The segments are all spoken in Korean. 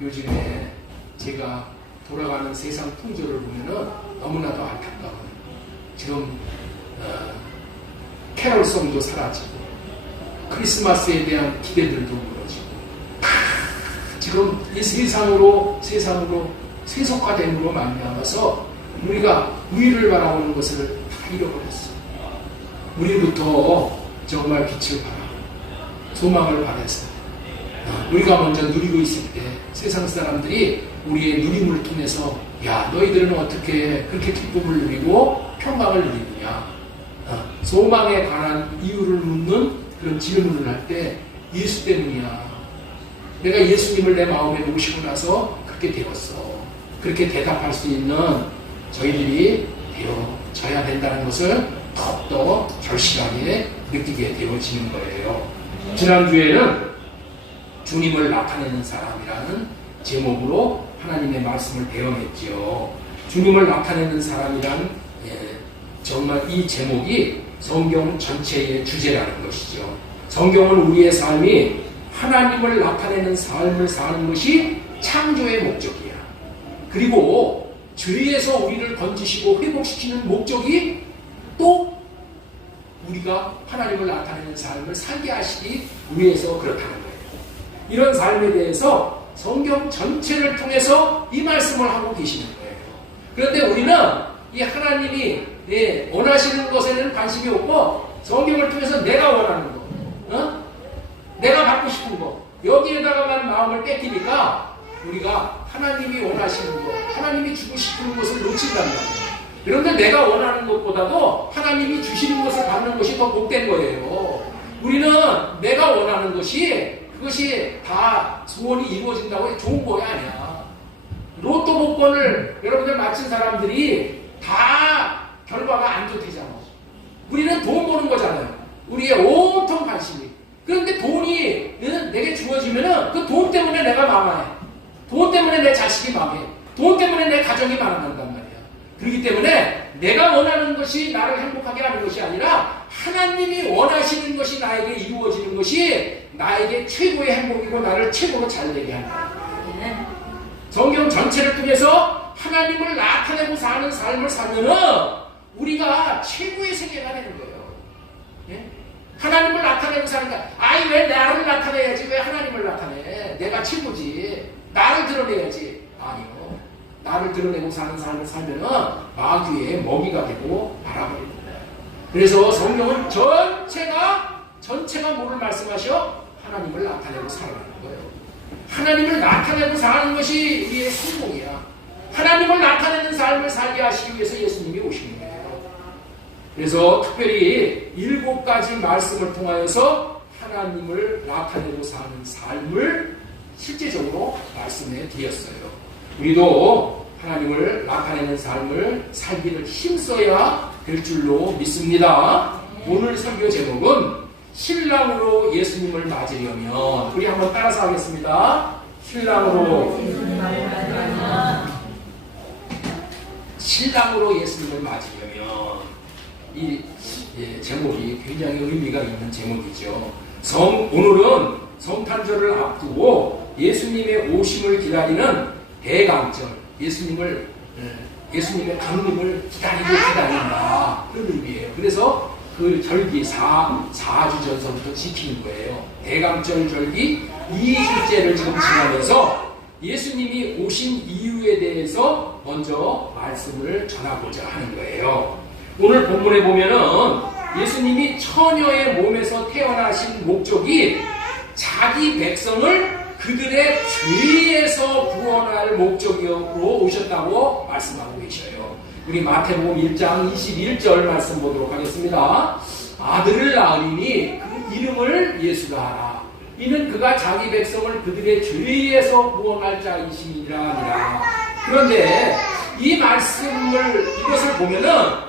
요즘에 제가 돌아가는 세상 풍조를 보면은 너무나도 안타까운, 지금 캐럴송도 사라지고 크리스마스에 대한 기대들도 무너지고 지금 이 세상으로 세속화됨으로 말미암아서 우리가 의를 바라보는 것을 다 잃어버렸어. 우리부터 정말 빛을 바라, 소망을 바라서 우리가 먼저 누리고 있을 때 세상 사람들이 우리의 누림을 통해서 야, 너희들은 어떻게 그렇게 기쁨을 누리고 평강을 누리느냐, 소망에 관한 이유를 묻는 그런 질문을 할 때 예수 때문이야. 내가 예수님을 내 마음에 모시고 나서 그렇게 되었어. 그렇게 대답할 수 있는 저희들이 되어져야 된다는 것을 더욱더 절실하게 느끼게 되어지는 거예요. 지난주에는 주님을 나타내는 사람이라는 제목으로 하나님의 말씀을 배워냈지요. 주님을 나타내는 사람이란 정말 이 제목이 성경 전체의 주제라는 것이죠. 성경은 우리의 삶이 하나님을 나타내는 삶을 사는 것이 창조의 목적이야. 그리고 죄에서 우리를 건지시고 회복시키는 목적이 또 우리가 하나님을 나타내는 삶을 살게 하시기 위해서 그렇다는 거예요. 이런 삶에 대해서 성경 전체를 통해서 이 말씀을 하고 계시는 거예요. 그런데 우리는 이 하나님이 원하시는 것에는 관심이 없고 성경을 통해서 내가 원하는 거, 내가 받고 싶은 거, 여기에다가만 마음을 뺏기니까 우리가 하나님이 원하시는 것, 하나님이 주고 싶은 것을 놓친단 말이에요. 그런데 내가 원하는 것보다도 하나님이 주시는 것을 받는 것이 더 복된 거예요. 우리는 내가 원하는 것이 그것이 다 소원이 이루어진다고 좋은 거 아니야. 로또 복권을 여러분들 맞힌 사람들이 다 결과가 안 좋대잖아. 우리는 돈 버는 거잖아요. 우리의 온통 관심이. 그런데 돈이 내게 주어지면은 그 돈 때문에 내가 망해. 돈 때문에 내 자식이 망해. 돈 때문에 내 가정이 망한단 말이야. 그렇기 때문에 내가 원하는 것이 나를 행복하게 하는 것이 아니라 하나님이 원하시는 것이 나에게 이루어지는 것이 나에게 최고의 행복이고 나를 최고로 잘되게 한다. 성경 전체를 통해서 하나님을 나타내고 사는 삶을 살면은 우리가 최고의 세계가 되는 거예요. 예? 하나님을 나타내고 사니까 아이 왜 나를 나타내야지, 왜 하나님을 나타내? 내가 최고지. 나를 드러내야지. 아니요. 나를 드러내고 사는 삶을 살면은 마귀의 먹이가 되고 말아버리는 거예요. 그래서 성경은 전체가 뭐를 말씀하셔? 하나님을 나타내고 살아가는 거예요. 하나님을 나타내고 사는 것이 우리의 성공이야. 하나님을 나타내는 삶을 살게 하시기 위해서 예수님이 오신 거예요. 그래서 특별히 7가지 말씀을 통하여서 하나님을 나타내고 사는 삶을 실제적으로 말씀해 드렸어요. 우리도 하나님을 나타내는 삶을 살기를 힘써야 될 줄로 믿습니다. 오늘 설교 제목은 신랑으로 예수님을 맞으려면, 우리 한번 따라서 하겠습니다. 신랑으로 예수님을 맞으려면, 이 제목이 굉장히 의미가 있는 제목이죠. 오늘은 성탄절을 앞두고 예수님의 오심을 기다리는 대강절, 예수님의 강림을 기다린다, 그런 의미예요. 그래서 그 절기 4주 전서부터 지키는 거예요. 대강절 절기 2주째를 지금 지나면서 예수님이 오신 이유에 대해서 먼저 말씀을 전하고자 하는 거예요. 오늘 본문에 보면은 예수님이 처녀의 몸에서 태어나신 목적이 자기 백성을 그들의 죄에서 구원할 목적으로 오셨다고 말씀하고 계셔요. 우리 마태복음 1장 21절 말씀 보도록 하겠습니다. 아들을 낳으리니 그 이름을 예수라 하라. 이는 그가 자기 백성을 그들의 죄에서 구원할 자이심이라 하니라. 그런데 이 이것을 보면은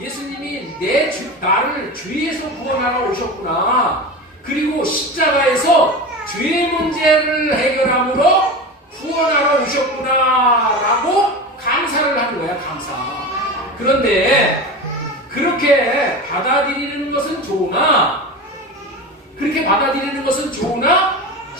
예수님이 나를 죄에서 구원하러 오셨구나. 그리고 십자가에서 죄 문제를 해결함으로 구원하러 오셨구나 라고 감사를 하는 거야. 감사. 그런데 그렇게 받아들이는 것은 좋으나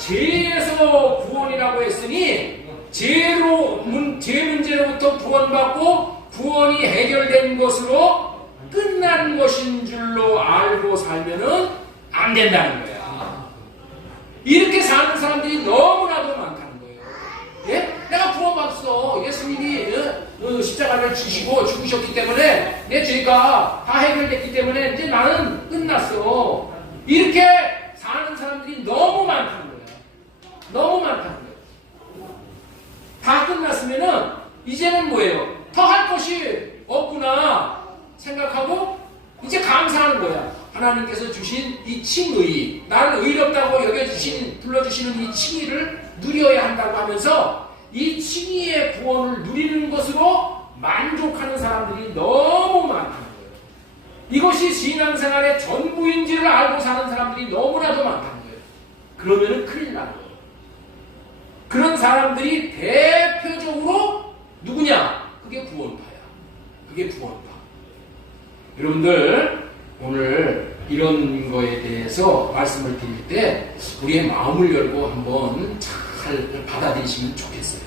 죄에서 구원이라고 했으니 죄 문제로부터 구원받고 구원이 해결된 것으로 끝난 것인 줄로 알고 살면은 안 된다는 거야. 이렇게 사는 사람들이 너무나도 많다는 거예요. 예? 내가 구원받았어. 예수님이 십자가를 지시고 죽으셨기 때문에 내 죄가 다 해결됐기 때문에 이제 나는 끝났어. 이렇게 사는 사람들이 너무 많다는 거예요. 너무 많다는 거예요. 다 끝났으면은 이제는 뭐예요? 더 할 것이 없구나 생각하고 이제 감사하는 거야. 하나님께서 주신 이 칭의, 나를 의롭다고 불러주시는 이 칭의를 누려야 한다고 하면서 이 칭의의 구원을 누리는 것으로 만족하는 사람들이 너무 많다는 거예요. 이것이 신앙생활의 전부인지를 알고 사는 사람들이 너무나도 많다는 거예요. 그러면은 큰일 나는 거예요. 그런 사람들이 대표적으로 누구냐? 그게 구원파야. 그게 구원파. 여러분들 오늘 이런 거에 대해서 말씀을 드릴 때 우리의 마음을 열고 한번 잘 받아들이시면 좋겠어요.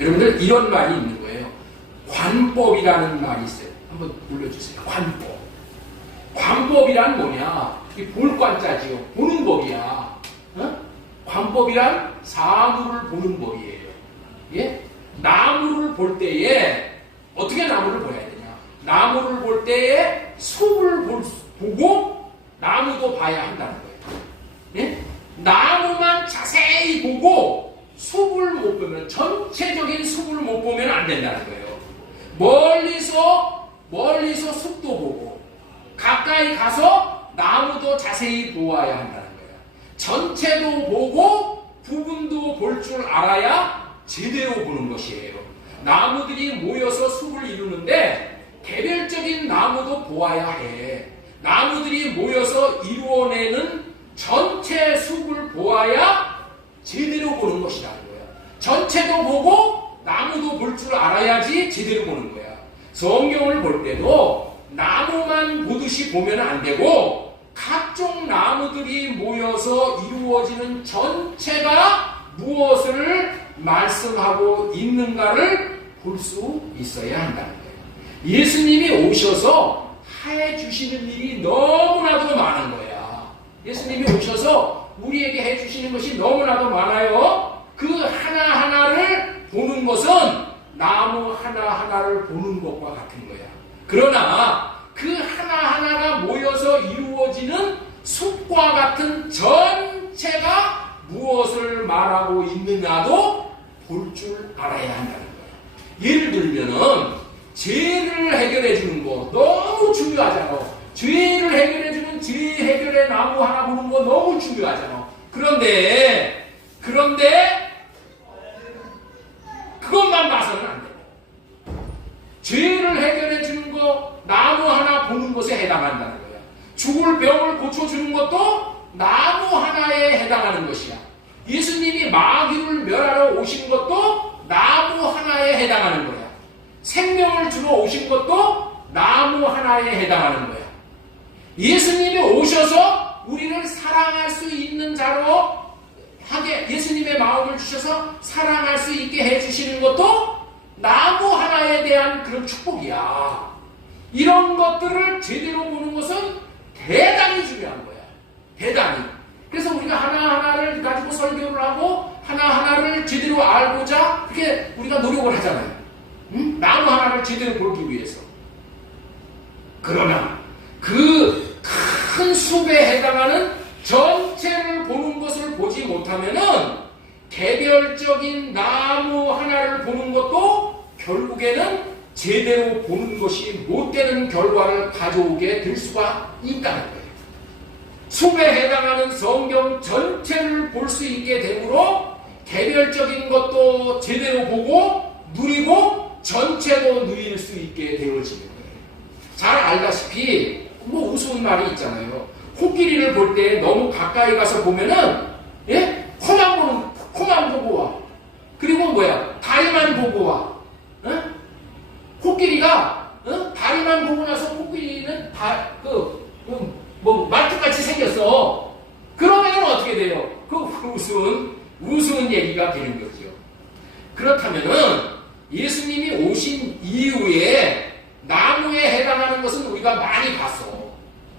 여러분들 이런 말이 있는 거예요. 관법이라는 말이 있어요. 한번 올려주세요. 관법. 관법이란 뭐냐? 이 볼관자지요. 보는 법이야. 어? 관법이란 사물을 보는 법이에요. 예? 나무를 볼 때에 어떻게 나무를 봐야 되냐? 나무를 볼 때에 숲을 보고 나무도 봐야 한다는 거예요. 예? 나무만 자세히 보고 숲을 못 보면, 전체적인 숲을 못 보면 안 된다는 거예요. 멀리서 숲도 보고 가까이 가서 나무도 자세히 보아야 한다는 거예요. 전체도 보고 부분도 볼 줄 알아야 제대로 보는 것이에요. 나무들이 모여서 숲을 이루는데 개별적인 나무도 보아야 해. 나무들이 모여서 이루어내는 전체 숲을 보아야 제대로 보는 것이라는 거야. 전체도 보고 나무도 볼 줄 알아야지 제대로 보는 거야. 성경을 볼 때도 나무만 보듯이 보면 안 되고 각종 나무들이 모여서 이루어지는 전체가 무엇을 말씀하고 있는가를 볼 수 있어야 한다는 거예요. 예수님이 오셔서 해주시는 일이 너무나도 많은 거야. 예수님이 오셔서 우리에게 해주시는 것이 너무나도 많아요. 그 하나하나를 보는 것은 나무 하나하나를 보는 것과 같은 거야. 그러나 그 하나하나가 모여서 이루어지는 숲과 같은 전체가 무엇을 말하고 있느냐도 볼 줄 알아야 한다는 거야. 예를 들면은 죄를 해결해 주는 거 너무 중요하잖아. 죄를 해결해 주는 죄 해결의 나무 하나 보는 거 너무 중요하잖아. 그런데 그것만 봐서는 안 돼. 죄를 해결해 주는 거 나무 하나 보는 것에 해당한다는 거야. 죽을 병을 고쳐주는 것도 나무 하나에 해당하는 것이야. 예수님이 마귀를 멸하러 오신 것도 나무 하나에 해당하는 거야. 생명을 주러 오신 것도 나무 하나에 해당하는 거야. 예수님이 오셔서 우리를 사랑할 수 있는 자로 하게, 예수님의 마음을 주셔서 사랑할 수 있게 해주시는 것도 나무 하나에 대한 그런 축복이야. 이런 것들을 제대로 보는 것은 대단히 중요한 거야. 대단히. 그래서 우리가 하나하나를 가지고 설교를 하고 하나하나를 제대로 알고자 그렇게 우리가 노력을 하잖아요. 응? 나무 하나를 제대로 보기 위해서. 그러나 그 큰 숲에 해당하는 전체를 보는 것을 보지 못하면은 개별적인 나무 하나를 보는 것도 결국에는 제대로 보는 것이 못 되는 결과를 가져오게 될 수가 있다는 거예요. 숲에 해당하는 성경 전체를 볼 수 있게 되므로 개별적인 것도 제대로 보고 누리고 전체도 누릴 수 있게 되어지는 거예요. 잘 알다시피 뭐 우스운 말이 있잖아요. 코끼리를 볼 때 너무 가까이 가서 보면은 코만 보고 와. 그리고 다리만 보고 와. 코끼리가 다리만 보고 나서 코끼리는 말뚝같이 생겼어. 그러면 어떻게 돼요? 그거 우스운 우스운 얘기가 되는 거죠. 그렇다면은 예수님이 오신 이후에 나무에 해당하는 것은 우리가 많이 봤어.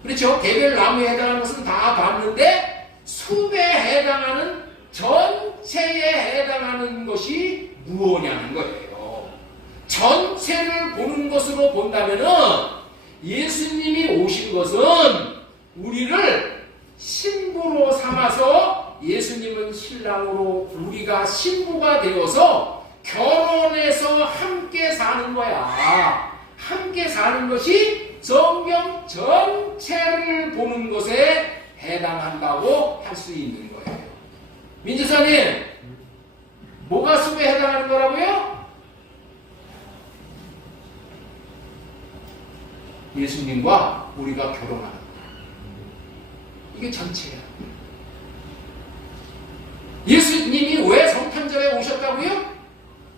그렇죠? 개별 나무에 해당하는 것은 다 봤는데 숲에 해당하는 전체에 해당하는 것이 무엇냐는 거예요. 전체를 보는 것으로 본다면은 예수님이 오신 것은 우리를 신부로 삼아서 예수님은 신랑으로 우리가 신부가 되어서 결혼해서 함께 사는 거야. 함께 사는 것이 성경 전체를 보는 것에 해당한다고 할 수 있는 거예요. 민주사님, 뭐가 숲에 해당하는 거라고요? 예수님과 우리가 결혼하는 거예요. 이게 전체야. 예수님이 왜 성탄절에 오셨다고요?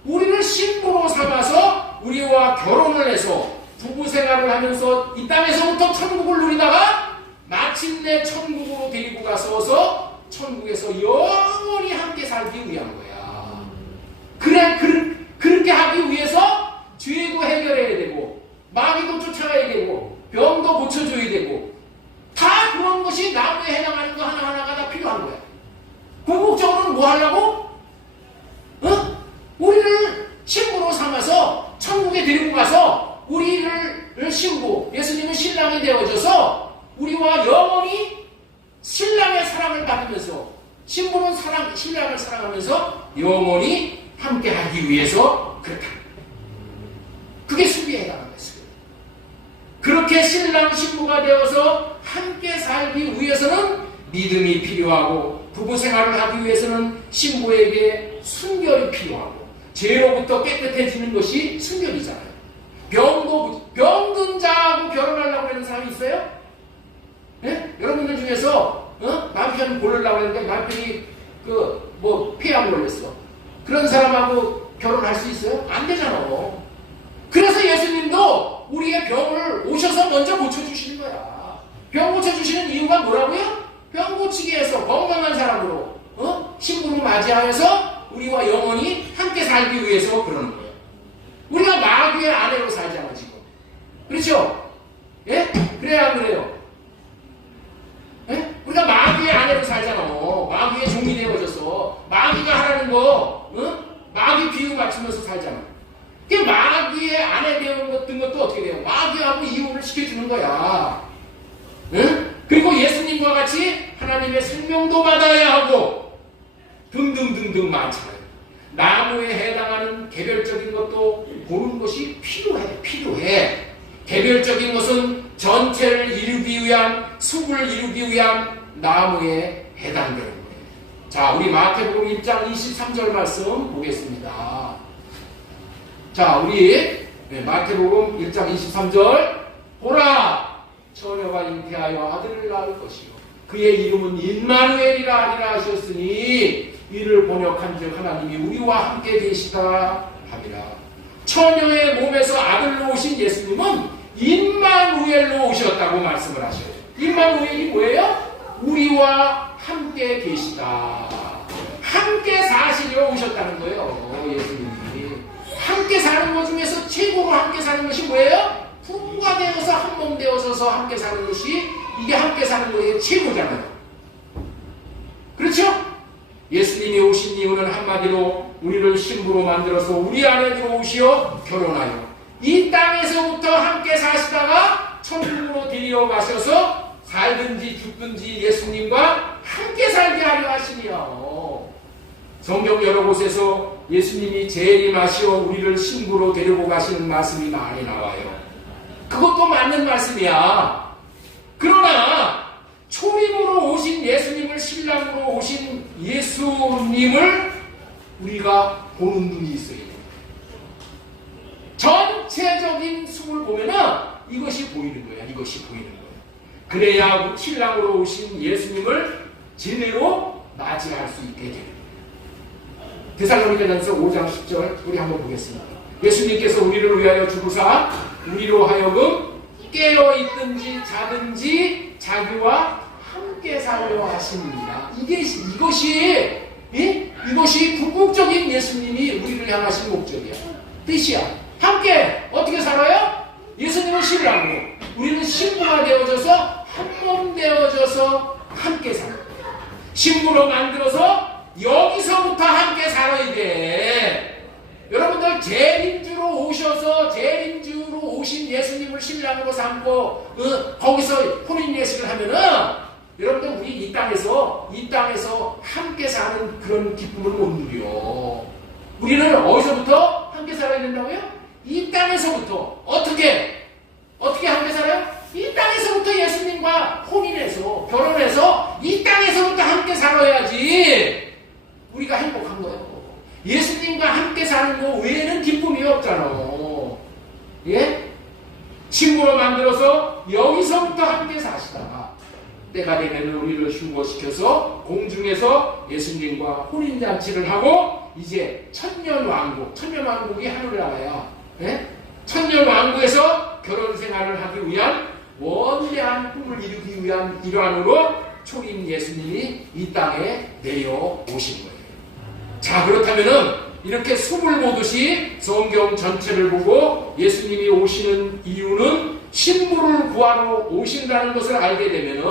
우리를 신부로 삼아서 우리와 결혼을 해서 부부 생활을 하면서 이 땅에서부터 천국을 누리다가 마침내 천국으로 데리고 가서서 천국에서 영원히 함께 살기 위한 거야. 그렇게 하기 위해서 죄도 해결해야 되고 마귀도 쫓아가야 되고 병도 고쳐줘야 되고 다 그런 것이 나무에 해당하는 거 하나하나가 다 필요한 거야. 궁극적으로는 뭐 하려고? 우리를 신부로 삼아서 천국에 데리고 가서 우리를 신부, 예수님은 신랑이 되어줘서 우리와 영원히 신랑의 사랑을 받으면서 신부는 신랑을 사랑하면서 영원히 함께 하기 위해서 그렇다. 그게 숲에 해당하는 것이에요. 그렇게 신랑 신부가 되어서 함께 살기 위해서는 믿음이 필요하고 부부 생활을 하기 위해서는 신부에게 순결이 필요하고 죄로부터 깨끗해지는 것이 순결이잖아요. 병든 자하고 결혼하려고 하는 사람이 있어요? 네? 여러분들 중에서 남편 고르려고 했는데 남편이 폐암 걸렸어. 그런 사람하고 결혼할 수 있어요? 안 되잖아. 그래서 예수님도 우리의 병을 오셔서 먼저 고쳐주시는 거야. 병 고쳐주시는 이유가 뭐라고요? 병 고치기 위해서 건강한 사람으로 신부를 맞이하면서 우리와 영원히 함께 살기 위해서 그러는 거예요. 우리가 마귀의 아내로 살잖아 지금. 그렇죠? 예? 그래야 안 그래요? 예? 우리가 마귀의 아내로 살잖아. 마귀의 종이 되어져서 마귀가 하라는 거 마귀 비유 맞추면서 살잖아. 그 마귀의 아내 되었던 것도 어떻게 돼요? 마귀하고 이혼을 시켜주는 거야. 응? 그리고 예수님과 같이 하나님의 생명도 받아야 하고 등등등등 많잖아요. 나무에 해당하는 개별적인 것도 보는 것이 필요해. 개별적인 것은 전체를 이루기 위한, 숲을 이루기 위한 나무에 해당되는 거예요. 자, 우리 마태복음 1장 23절 말씀 보겠습니다. 자, 우리 마태복음 1장 23절 보라! 처녀가 잉태하여 아들을 낳을 것이요 그의 이름은 임마누엘이라 하리라 하셨으니 이를 번역한즉 하나님이 우리와 함께 계시다 함이라. 처녀의 몸에서 아들로 오신 예수님은 임마누엘로 오셨다고 말씀을 하셔요. 임마누엘이 뭐예요? 우리와 함께 계시다. 함께 사시려 오셨다는 거예요. 예수님이 함께 사는 것 중에서 최고로 함께 사는 것이 뭐예요? 부부가 되어서 한 몸 되어서서 함께 사는 것이 이게 함께 사는 거의 최고잖아요. 그렇죠? 예수님이 오신 이유는 한마디로 우리를 신부로 만들어서 우리 안에 들어오시어 결혼하여 이 땅에서부터 함께 사시다가 천국으로 데려가셔서 살든지 죽든지 예수님과 함께 살게 하려 하시며 성경 여러 곳에서 예수님이 재림하시어 우리를 신부로 데리고 가시는 말씀이 많이 나와요. 그것도 맞는 말씀이야. 그러나 초림으로 오신 예수님을 신랑으로 오신 예수님을 우리가 보는 눈이 있어야 돼요. 전체적인 숲을 보면은 이것이 보이는 거야. 이것이 보이는 거야. 그래야 신랑으로 오신 예수님을 제대로 맞이할 수 있게 됩니다. 데살로니가전서 5장 10절 우리 한번 보겠습니다. 예수님께서 우리를 위하여 죽으사 우리로 하여금 깨어있든지 자든지 자기와 함께 살려 하십니다. 이것이 이것이 궁극적인 예수님이 우리를 향하신 목적이야. 뜻이야. 함께 어떻게 살아요? 예수님은 신랑으로, 우리는 신부가 되어져서 한 몸 되어져서 함께 살아요. 신부로 만들어서 여기서부터 함께 살아야 돼. 여러분들 재림주로 오셔서 재림주로 오신 예수님을 신랑으로 삼고 거기서 혼인 예식을 하면은 여러분들 우리 이 땅에서 함께 사는 그런 기쁨을 못 누려. 우리는 어디서부터 함께 살아야 된다고요? 이 땅에서부터. 어떻게 함께 살아요? 이 땅에서부터 예수님과 혼인해서 결혼해서 이 땅에서부터 함께 살아야지 우리가 행복한 거예요. 예수님과 함께 사는 거 외에는 기쁨이 없잖아. 예? 친구로 만들어서 여기서부터 함께 사시다가 때가 되면 우리를 휴거시켜서 공중에서 예수님과 혼인잔치를 하고 이제 천년왕국이 하늘나라야. 예? 천년왕국에서 결혼생활을 하기 위한 원대한 꿈을 이루기 위한 일환으로 초림 예수님이 이 땅에 내려오신 거예요. 자, 그렇다면은 이렇게 숨을 보듯이 성경 전체를 보고 예수님이 오시는 이유는 신부를 구하러 오신다는 것을 알게 되면은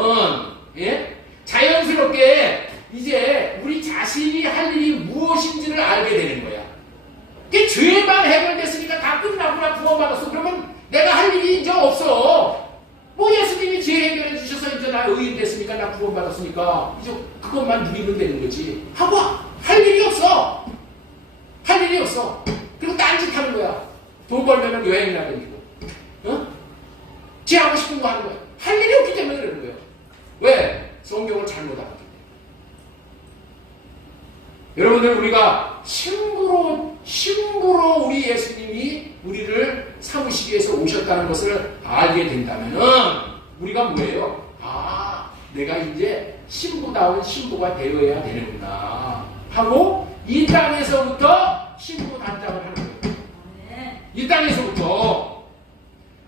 자연스럽게 이제 우리 자신이 할 일이 무엇인지를 알게 되는 거야. 죄만 해결됐으니까 다 끝나구나, 구원받았어. 그러면 내가 할 일이 이제 없어. 뭐 예수님이 죄 해결해 주셔서 이제 나 의인 됐으니까, 나 구원받았으니까 이제 그것만 누리면 되는 거지 하고 할 일이 없어. 그리고 딴짓하는 거야. 돈 벌면 여행이나 다니고 지 하고 싶은 거 하는 거야. 할 일이 없기 때문에 그러는 거예요. 왜? 성경을 잘못 알았기 때문에. 여러분들, 우리가 신부로 우리 예수님이 우리를 삼으시기 위해서 오셨다는 것을 알게 된다면은 우리가 뭐예요? 내가 이제 신부다운 신부가 되어야 되는구나 하고 이 땅에서부터 신부 단장을 하는 거예요. 이 땅에서부터.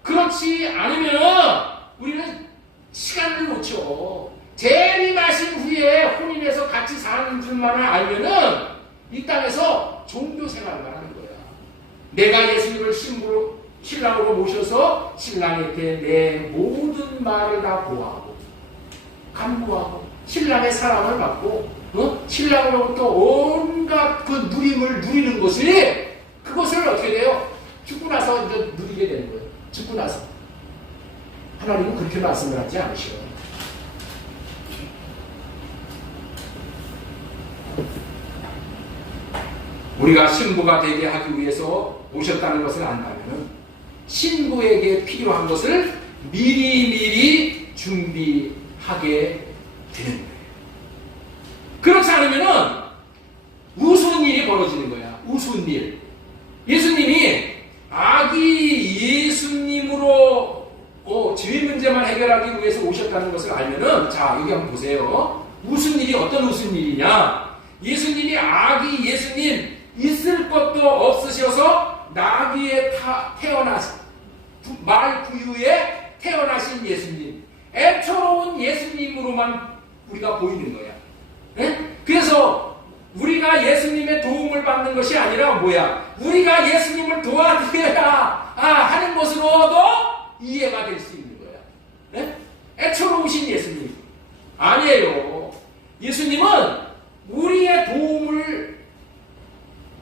그렇지 않으면 우리는 시간을 놓쳐. 재림하신 후에 혼인해서 같이 사는 줄만 알면은 이 땅에서 종교 생활을 하는 거야. 내가 예수님을 신랑으로 모셔서 신랑한테 내 모든 말을 다 보호하고 간구하고 신랑의 사랑을 받고 신랑으로부터 온갖 그 누림을 누리는 것이, 그것을 어떻게 돼요? 죽고 나서 이제 누리게 되는 거예요. 죽고 나서. 하나님은 그렇게 말씀을 하지 않으셔. 우리가 신부가 되게 하기 위해서 오셨다는 것을 안다면 신부에게 필요한 것을 미리 준비하게 되는 거예요. 그렇지 않으면 우스운 일이 벌어지는 거야. 우스운 일. 예수님이 아기 예수님으로 죄 문제만 해결하기 위해서 오셨다는 것을 알면은, 자, 여기 한번 보세요. 무슨 일이, 어떤 무슨 일이냐? 예수님이 아기 예수님, 있을 것도 없으셔서 나귀에 태어나신, 말 부유에 태어나신 예수님, 애처로운 예수님으로만 우리가 보이는 거야. 그래서 우리가 예수님의 도움을 받는 것이 아니라 뭐야? 우리가 예수님을 도와드려야 하는 것으로도 이해가 될 수 있는 거야. 애처로우신 예수님 아니에요. 예수님은 우리의 도움을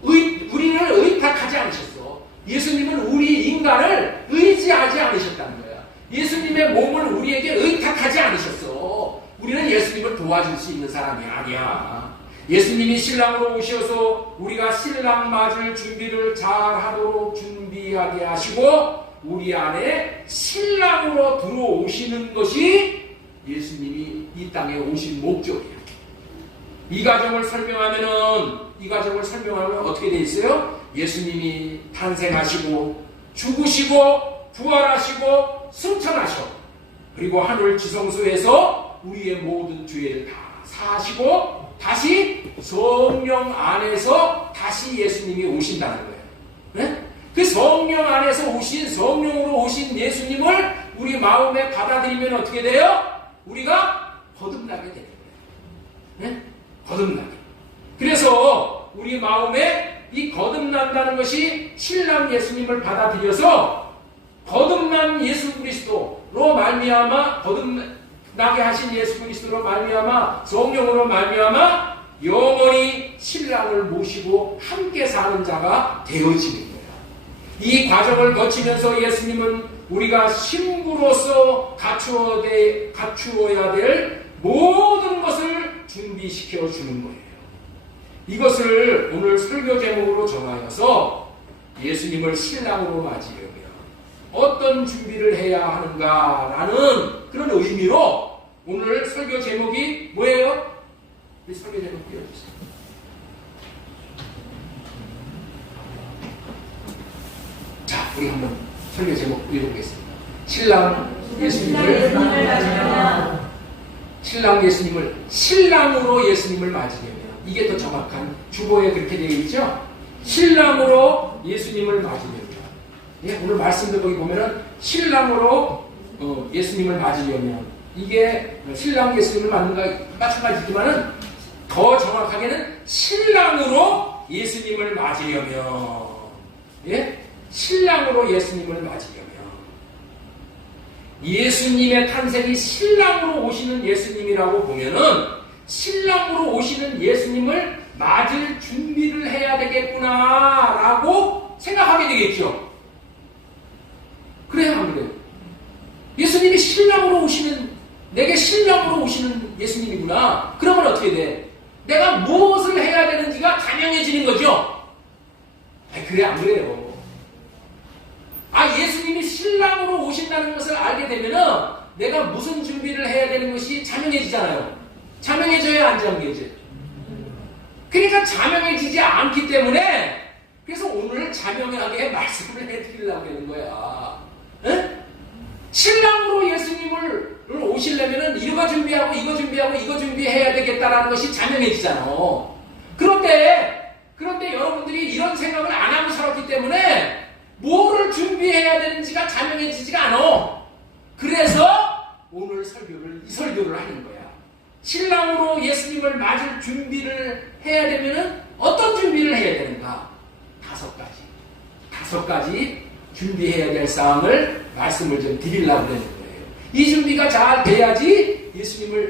우리를 의탁하지 않으셨어. 예수님은 우리 인간을 의지하지 않으셨다는 거야. 예수님의 몸을 우리에게 의탁하지 않으셨어. 우리는 예수님을 도와줄 수 있는 사람이 아니야. 예수님이 신랑으로 오셔서 우리가 신랑 맞을 준비를 잘 하도록 준비하게 하시고 우리 안에 신랑으로 들어오시는 것이 예수님이 이 땅에 오신 목적이야. 이 과정을 설명하면 어떻게 돼 있어요? 예수님이 탄생하시고 죽으시고 부활하시고 승천하셔. 그리고 하늘 지성소에서 우리의 모든 죄를 다 사하시고 다시 성령 안에서 다시 예수님이 오신다는 거예요. 네? 그 성령 안에서 성령으로 오신 예수님을 우리 마음에 받아들이면 어떻게 돼요? 우리가 거듭나게 되는 거예요. 네? 거듭나게. 그래서 우리 마음에 이 거듭난다는 것이 신랑 예수님을 받아들여서 거듭난 예수 그리스도로 말미암아 거듭나게 하신 예수 그리스도로 말미암아 성령으로 말미암아 영원히 신랑을 모시고 함께 사는 자가 되어지는 거예요. 이 과정을 거치면서 예수님은 우리가 신부로서 갖추어야 될 모든 것을 준비시켜 주는 거예요. 이것을 오늘 설교 제목으로 정하여서 예수님을 신랑으로 맞이하며 어떤 준비를 해야 하는가라는 그런 의미로 오늘 설교 제목이 뭐예요? 우리 설교 제목 띄워주세요. 자, 우리 한번 설교 제목 읽어보겠습니다. 신랑 예수님을 신랑으로 예수님을 맞으려면 이게 더 정확한 주보에 그렇게 되어 있죠? 신랑으로 예수님을 맞으려면 예, 오늘 말씀도 거기 보면은 신랑으로 예수님을 맞으려면 이게 신랑 예수님을 맞는 거 마찬가지지만은 더 정확하게는 신랑으로 예수님을 맞으려면 예? 신랑으로 예수님을 맞으려면 예수님의 탄생이 신랑으로 오시는 예수님이라고 보면은 신랑으로 오시는 예수님을 맞을 준비를 해야 되겠구나라고 생각하게 되겠죠. 그래야 합니다. 예수님이 신랑으로 오시는, 내게 신랑으로 오시는 예수님이구나. 그러면 어떻게 돼? 내가 무엇을 해야 되는지가 자명해지는 거죠. 그래 안 그래요? 예수님이 신랑으로 오신다는 것을 알게 되면은 내가 무슨 준비를 해야 되는 것이 자명해지잖아요. 자명해져야 안 자명해져. 그러니까 자명해지지 않기 때문에 그래서 오늘 자명하게 말씀을 해드리려고 하는 거야. 에? 신랑으로 예수님을 오시려면은 이거 준비하고 이거 준비하고 이거 준비해야 되겠다라는 것이 자명해지잖아. 그런데 여러분들이 이런 생각을 안 하고 살았기 때문에 뭐를 준비해야 되는지가 자명해지지가 않아. 그래서 오늘 이 설교를 하는 거야. 신랑으로 예수님을 맞을 준비를 해야 되면은 어떤 준비를 해야 되는가? 5가지 준비해야 될 사항을 말씀을 좀 드리려고 하는 거예요. 이 준비가 잘 돼야지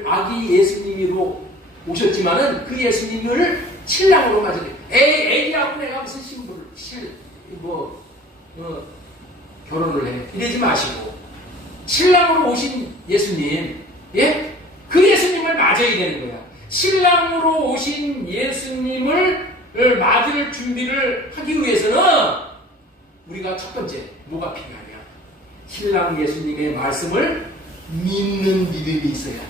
아기 예수님으로 오셨지만은 그 예수님을 신랑으로 맞아야 돼. 애기하고 내가 무슨 신부를 결혼을 해. 이러지 마시고 신랑으로 오신 예수님, 예? 그 예수님을 맞아야 되는 거야. 신랑으로 오신 예수님을 맞을 준비를 하기 위해서는 우리가 첫 번째 뭐가 필요하냐? 신랑 예수님의 말씀을 믿는 믿음이 있어야 돼.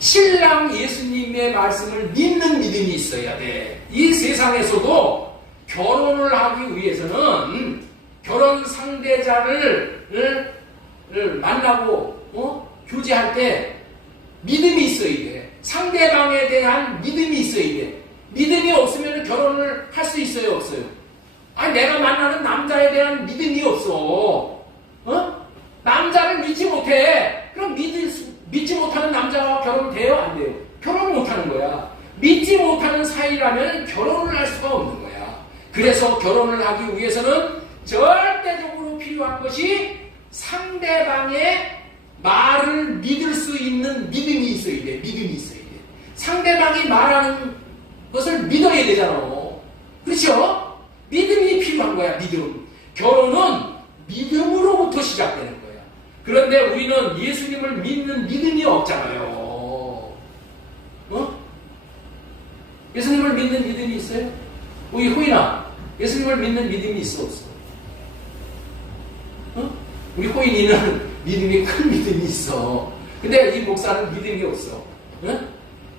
신랑 예수님의 말씀을 믿는 믿음이 있어야 돼. 이 세상에서도 결혼을 하기 위해서는 결혼 상대자를 만나고 교제할 때 믿음이 있어야 돼. 상대방에 대한 믿음이 있어야 돼. 믿음이 없으면 결혼을 할 수 있어요, 없어요? 내가 만나는 남자에 대한 믿음이 없어. 남자를 믿지 못해. 그럼 믿지 못하는 남자와 결혼돼요, 안 돼요? 결혼을 못하는 거야. 믿지 못하는 사이라면 결혼을 할 수가 없는 거야. 그래서 결혼을 하기 위해서는 절대적으로 필요한 것이 상대방의 말을 믿을 수 있는 믿음이 있어야 돼. 믿음이 있어야 돼. 상대방이 말하는 것을 믿어야 되잖아. 그렇죠? 믿음이 필요한 거야. 믿음. 결혼은 믿음으로부터 시작되는 거야. 그런데 우리는 예수님을 믿는 믿음이 없잖아요. 예수님을 믿는 믿음이 있어요? 우리 호인아, 예수님을 믿는 믿음이 있어, 없어? 우리 호인이는 믿음이 큰 믿음이 있어. 근데 이 목사는 믿음이 없어.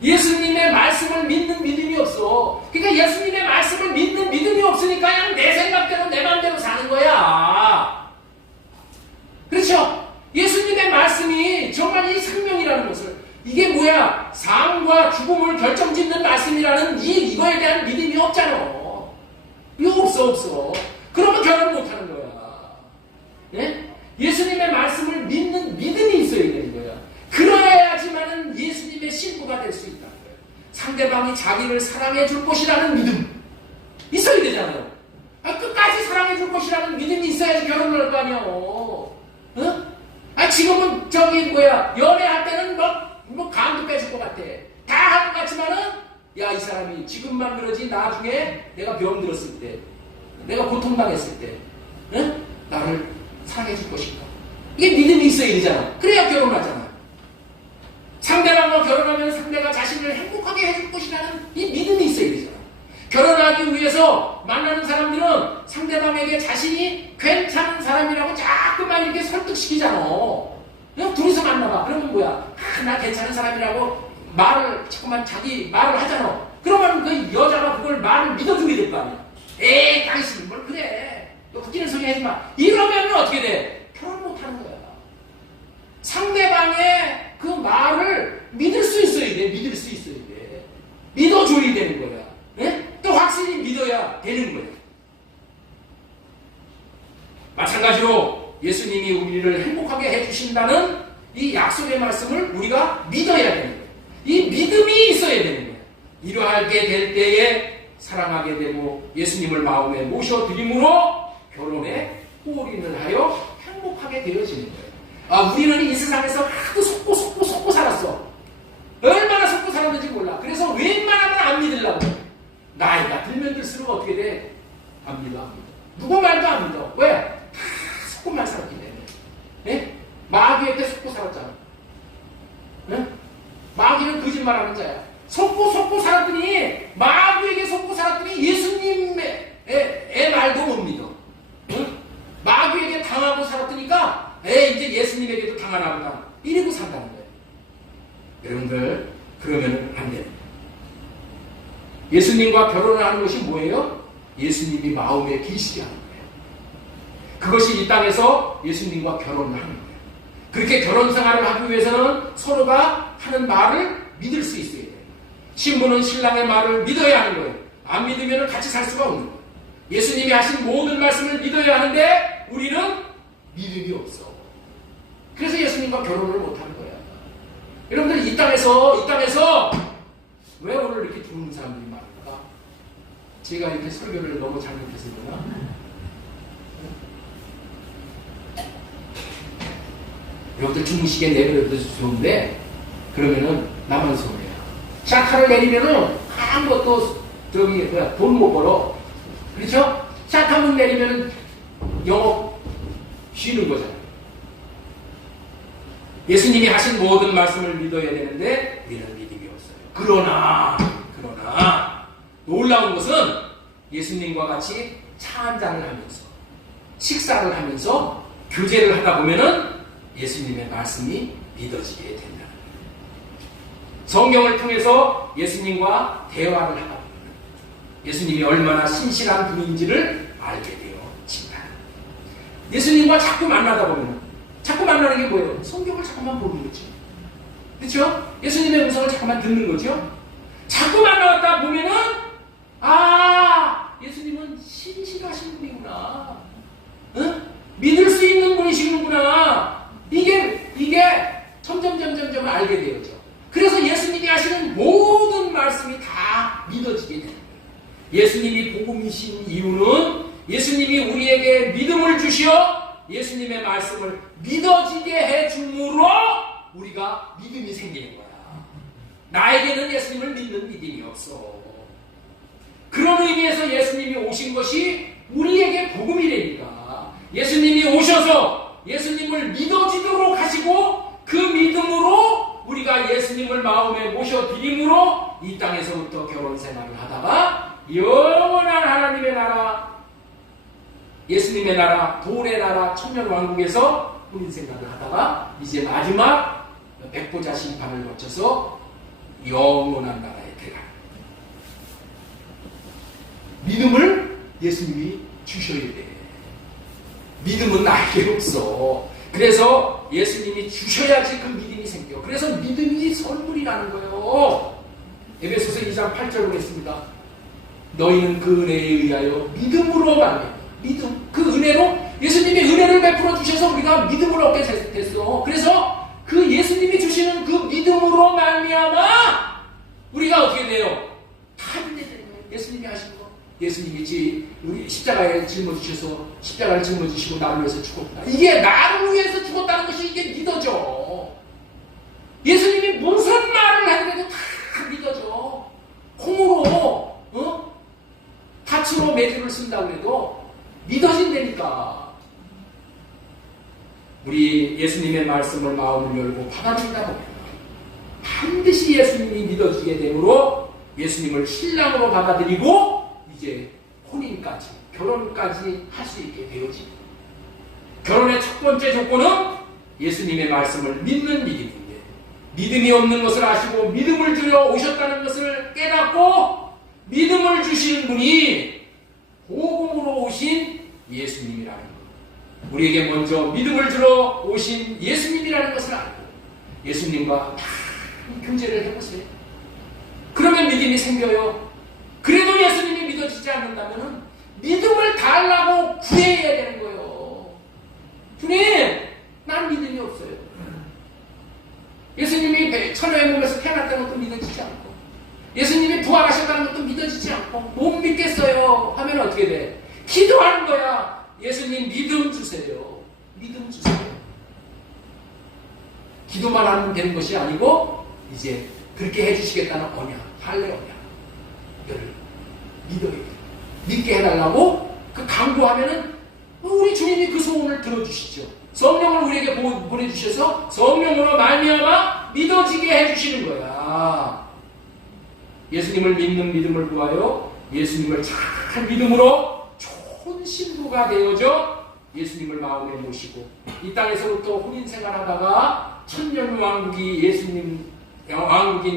예수님의 말씀을 믿는 믿음이 없어. 그러니까 예수님의 말씀을 믿는 믿음이 없으니까 그냥 내 생각대로 내 마음대로 사는 거야. 그렇죠? 예수님의 말씀이 정말 이 생명이라는 것을, 이게 뭐야? 삶과 죽음을 결정짓는 말씀이라는 이거에 대한 믿음이 없잖아. 이거 없어. 그러면 결혼 못하는 거야. 네? 예수님의 말씀을 믿는 믿음이 있어야 되는 거야. 그래야지만은 예수님의 신부가 될 수 있다는 거예요. 상대방이 자기를 사랑해 줄 것이라는 믿음 있어야 되잖아요. 끝까지 사랑해 줄 것이라는 믿음이 있어야지 결혼을 할 거 아니야. 지금은 연애할 때는 뭐 감도 빼줄 것 같아. 다 할 것 같지만은 야, 이 사람이 지금만 그러지 나중에 내가 병들었을 때, 내가 고통당했을 때 나를 사랑해 줄 것인가. 이게 믿음이 있어야 되잖아. 그래야 결혼하잖아. 상대방과 결혼하면 상대가 자신을 행복하게 해줄 것이라는 이 믿음이 있어야 되잖아. 결혼하기 위해서 만나는 사람들은 상대방에게 자신이 괜찮은 사람이라고 자꾸만 이렇게 설득시키잖아. 그냥 둘이서 만나봐. 그러면 뭐야? 나 괜찮은 사람이라고 자꾸만 자기 말을 하잖아. 그러면 그 여자가 그걸 말을 믿어주게 될 거 아니야. 에이, 당신이 뭘 그래. 너 웃기는 소리 하지 마. 이러면 어떻게 돼? 결혼 못 하는 거야. 상대방의 그 말을 믿을 수 있어야 돼. 믿어줘야 되는 거야. 또 확실히 믿어야 되는 거예요. 마찬가지로 예수님이 우리를 행복하게 해주신다는 이 약속의 말씀을 우리가 믿어야 되는 거예요. 이 믿음이 있어야 되는 거예요. 이러하게 될 때에 사랑하게 되고 예수님을 마음에 모셔드림으로 결혼에 올인을 하여 행복하게 되어지는 거예요. 우리는 이 세상에서 하도 속고 살았어. 얼마나 속고 살았는지 몰라. 그래서 웬만하면 안 믿으려고. 나이가 들면 들수록 어떻게 돼? 안 믿어. 누구 말도 안 믿어. 왜? 다 속고만 살았기 때문에. 마귀한테 속고 살았잖아. 마귀는 거짓말하는 자야. 속고 살았더니, 마귀에게 속고 살았더니 예수님의 말도 못 믿어. 마귀에게 당하고 살았더니까 이제 예수님에게도 당하나 보다. 이러고 산다는 거예요. 여러분들, 그러면 안 돼요. 예수님과 결혼을 하는 것이 뭐예요? 예수님이 마음에 계시게 하는 거예요. 그것이 이 땅에서 예수님과 결혼을 하는 거예요. 그렇게 결혼 생활을 하기 위해서는 서로가 하는 말을 믿을 수 있어야 돼요. 신부는 신랑의 말을 믿어야 하는 거예요. 안 믿으면 같이 살 수가 없는 거예요. 예수님이 하신 모든 말씀을 믿어야 하는데 우리는 믿음이 없어. 그래서 예수님과 결혼을 못하는 거야. 여러분들 이 땅에서 왜 오늘 이렇게 죽는 사람들이 많을까? 제가 이렇게 설교를 너무 잘못해서 그러나? 여러분들 주무시게 내버려둬도 좋은데 그러면은 나만 손해야. 샤카를 내리면은 아무것도 돈 못 벌어. 그렇죠? 샤카문 내리면은 영업 쉬는 거잖아요. 예수님이 하신 모든 말씀을 믿어야 되는데 우리는 믿음이 없어요. 그러나 놀라운 것은 예수님과 같이 차 한잔을 하면서 식사를 하면서 교제를 하다 보면은 예수님의 말씀이 믿어지게 된다는 거예요. 성경을 통해서 예수님과 대화를 하다 보면 예수님이 얼마나 신실한 분인지를 알게 되어진다. 예수님과 자꾸 만나다 보면 자꾸 만나는 게 뭐예요? 성경을 자꾸만 보는 거죠. 그렇죠? 예수님의 음성을 자꾸만 듣는 거죠. 자꾸 만나다 보면은 예수님은 신실하신 분이구나. 믿을 수 있는 분이시구나. 이게 점점 알게 되었죠. 그래서 예수님이 하시는 모든 말씀이 다 믿어지게 되는 거예요. 예수님이 복음이신 이유는 예수님이 우리에게 믿음을 주시어 예수님의 말씀을 믿어지게 해줌으로 우리가 믿음이 생기는 거야. 나에게는 예수님을 믿는 믿음이 없어. 그런 의미에서 예수님이 오신 것이 우리에게 복음이라니까. 예수님이 오셔서 예수님을 믿어지도록 하시고 그 믿음으로 우리가 예수님을 마음에 모셔드림으로 이 땅에서부터 결혼 생활을 하다가 영원한 하나님의 나라, 예수님의 나라, 도의 나라, 천년왕국에서 혼인 생활을 하다가 이제 마지막 백보자 심판을 거쳐서 영원한 나라에 들어가는 믿음을 예수님이 주셔야 돼. 믿음은 나에게 없어. 그래서 예수님이 주셔야지 그 믿음이 생겨. 그래서 믿음이 선물이라는 거예요. 에베소서 2장 8절로 했습니다. 너희는 그 은혜에 의하여 믿음으로 말미암아. 믿음. 그 은혜로 예수님이 은혜를 베풀어 주셔서 우리가 믿음을 얻게 됐어. 그래서 그 예수님이 주시는 그 믿음으로 말미암아 우리가 어떻게 돼요? 다 믿어야 되는 거예요. 예수님이 하신 거. 예수님이 우리 십자가에 짊어지셔서 십자가를 짊어지시고 나를 위해서 죽었다. 이게 나를 위해서 죽었다는 것이 이게 믿어져. 예수님이 무슨 말을 하더라도 다 믿어져. 콩으로 밭으로 매주를 쓴다고 해도 믿어진다니까. 우리 예수님의 말씀을 마음을 열고 받아들이다 보면 반드시 예수님이 믿어지게 되므로 예수님을 신랑으로 받아들이고 이제 혼인까지 결혼까지 할 수 있게 되어집니다. 결혼의 첫 번째 조건은 예수님의 말씀을 믿는 믿음인데 믿음이 없는 것을 아시고 믿음을 들여 오셨다는 것을 깨닫고 믿음을 주시는 분이 복음으로 오신 예수님이라는 것. 우리에게 먼저 믿음을 들어 오신 예수님이라는 것을 알고 예수님과 다 교제를 해보세요. 그러면 믿음이 생겨요. 그래도 예수님이 믿어지지 않는다면 믿음을 달라고 구해야 되는 거예요. 주님, 난 믿음이 없어요. 예수님이 천여의 몸에서 태어났다는 것도 믿어지지 않고 예수님이 부활하셨다는 것도 믿어지지 않고 못 믿겠어요 하면 어떻게 돼? 기도하는 거야. 예수님 믿음 주세요. 믿음 주세요. 기도만 하면 되는 것이 아니고 이제 그렇게 해주시겠다는 언약, 할례 언약 이거를 믿어야 돼. 믿게 해달라고 그 강구하면은 우리 주님이 그 소원을 들어주시죠. 성령을 우리에게 보내주셔서 성령으로 말미암아 믿어지게 해주시는 거야. 예수님을 믿는 믿음을 구하여 예수님을 착한 믿음으로 좋은 신부가 되어져 예수님을 마음에 모시고 이 땅에서부터 혼인 생활하다가 천년 왕국인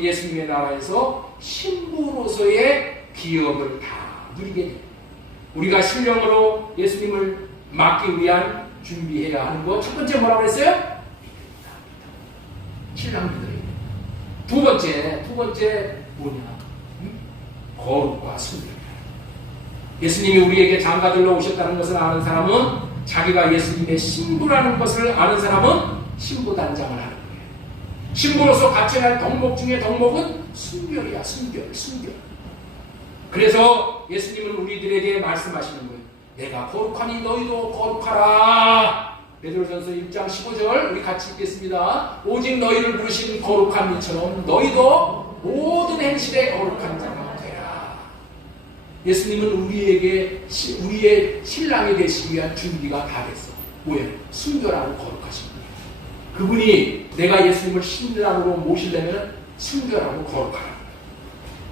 예수님의 나라에서 신부로서의 기업을 다 누리게 됩니다. 우리가 신령으로 예수님을 맡기 위한 준비해야 하는 거 첫 번째 뭐라고 했어요? 신랑 믿어야 돼. 두 번째 뭐냐? 거룩과 순결. 예수님이 우리에게 장가들러 오셨다는 것을 아는 사람은 자기가 예수님의 신부라는 것을 아는 사람은 신부단장을 하는 거예요. 신부로서 갖춰야 할 덕목 중에 덕목은 순결이야. 순결. 그래서 예수님은 우리들에게 말씀하시는 거예요. 내가 거룩하니 너희도 거룩하라. 베드로전서 1장 15절 우리 같이 읽겠습니다. 오직 너희를 부르신 거룩한 이처럼 너희도 모든 행실에 거룩한 자가 되라. 예수님은 우리에게 우리의 신랑이 되시기 위한 준비가 다 됐어. 뭐예요? 순결하고 거룩하신 분이에요. 그분이 내가 예수님을 신랑으로 모시려면 순결하고 거룩하라.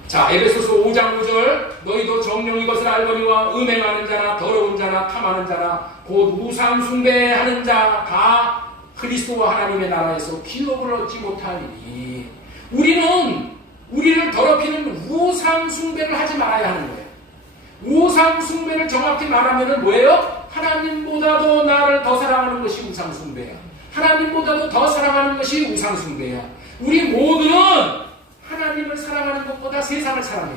자, 에베소서 5장 5절 너희도 정령 이것을 알거니와 음행하는 자나 더러운 자나 탐하는 자나 곧 우상 숭배하는 자 다 그리스도와 하나님의 나라에서 기업을 얻지 못하리니 우리는 우리를 더럽히는 우상 숭배를 하지 말아야 하는 거예요. 우상 숭배를 정확히 말하면 뭐예요? 하나님보다도 나를 더 사랑하는 것이 우상 숭배야. 하나님보다도 더 사랑하는 것이 우상 숭배야. 우리 모두는 하나님을 사랑하는 것보다 세상을 사랑해.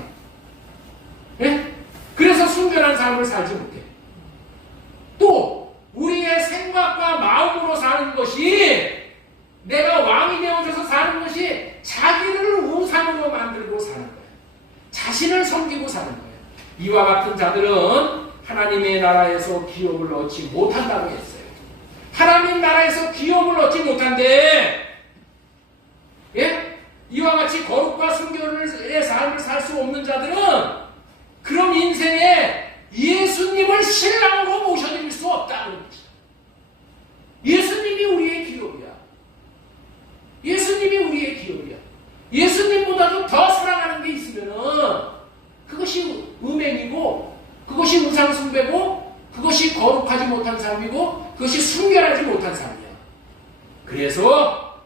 네? 그래서 순결한 삶을 살지 못해. 또 우리의 생각과 마음으로 사는 것이 내가 왕이 되어져서 사는 것이 자기를 우상으로 만들고 사는 거예요. 자신을 섬기고 사는 거예요. 이와 같은 자들은 하나님의 나라에서 기업을 얻지 못한다고 했어요. 하나님 나라에서 기업을 얻지 못한대. 예? 이와 같이 거룩과 순결의 삶을 살 수 없는 자들은 그런 인생에 예수님을 신랑으로 모셔드릴 수 없다는 거죠. 예수님이 우리의 기업이야. 예수님이 우리의 기업이야. 예수님보다도 더 사랑하는 게 있으면은 그것이 음행이고 그것이 우상숭배고 그것이 거룩하지 못한 삶이고 그것이 순결하지 못한 삶이야. 그래서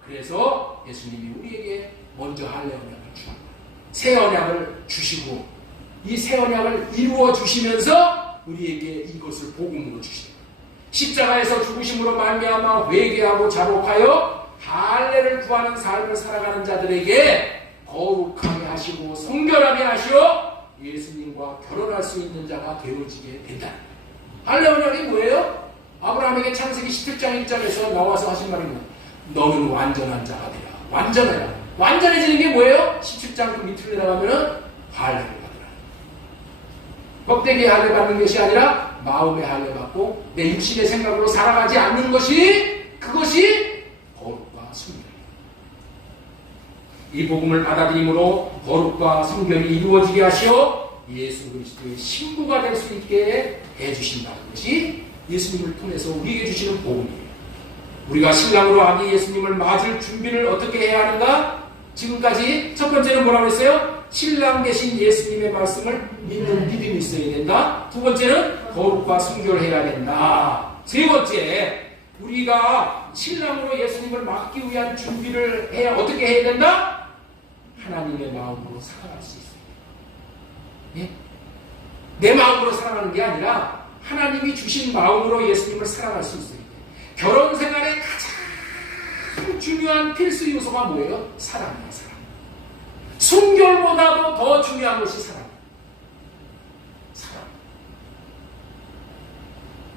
예수님이 우리에게 먼저 할례 언약을 주는 거예요. 새 언약을 주시고 이 새 언약을 이루어 주시면서 우리에게 이것을 복음으로 주시는 거예요. 십자가에서 죽으심으로 말미암아 회개하고 자복하여 할례를 구하는 삶을 살아가는 자들에게 거룩하게 하시고 성결하게 하시어 예수님과 결혼할 수 있는 자가 되어지게 된다. 할례 언약이 뭐예요? 아브라함에게 창세기 17장 1절에서 나와서 하신 말입니다. 너는 완전한 자가 되라. 완전해라. 완전해지는 게 뭐예요? 17장 춥지 않고 밑으로 내려가면은 할례를 받으라. 껍데기에 할례 받는 것이 아니라 마음의 할례 받고 내 육신의 생각으로 살아가지 않는 것이 그것이 거룩과 순결이다. 이 복음을 받아들임으로 거룩과 순결이 이루어지게 하시어 예수 그리스도의 신부가 될 수 있게 해주신다는 것이 예수님을 통해서 우리에게 주시는 복음이에요. 우리가 신랑으로 아기 예수님을 맞을 준비를 어떻게 해야 하는가? 지금까지 첫 번째는 뭐라고 했어요? 신랑 대신 예수님의 말씀을 믿는 믿음이 있어야 된다. 두 번째는 거룩과 순결을 해야 된다. 세 번째, 우리가 신랑으로 예수님을 맞기 위한 준비를 해야 어떻게 해야 된다? 하나님의 마음으로 살아갈 수 있어요. 예? 내 마음으로 살아가는 게 아니라 하나님이 주신 마음으로 예수님을 살아갈 수 있어요. 결혼 생활의 가장 중요한 필수 요소가 뭐예요? 사랑이에요, 사랑. 순결보다도 더 중요한 것이 사랑. 사랑.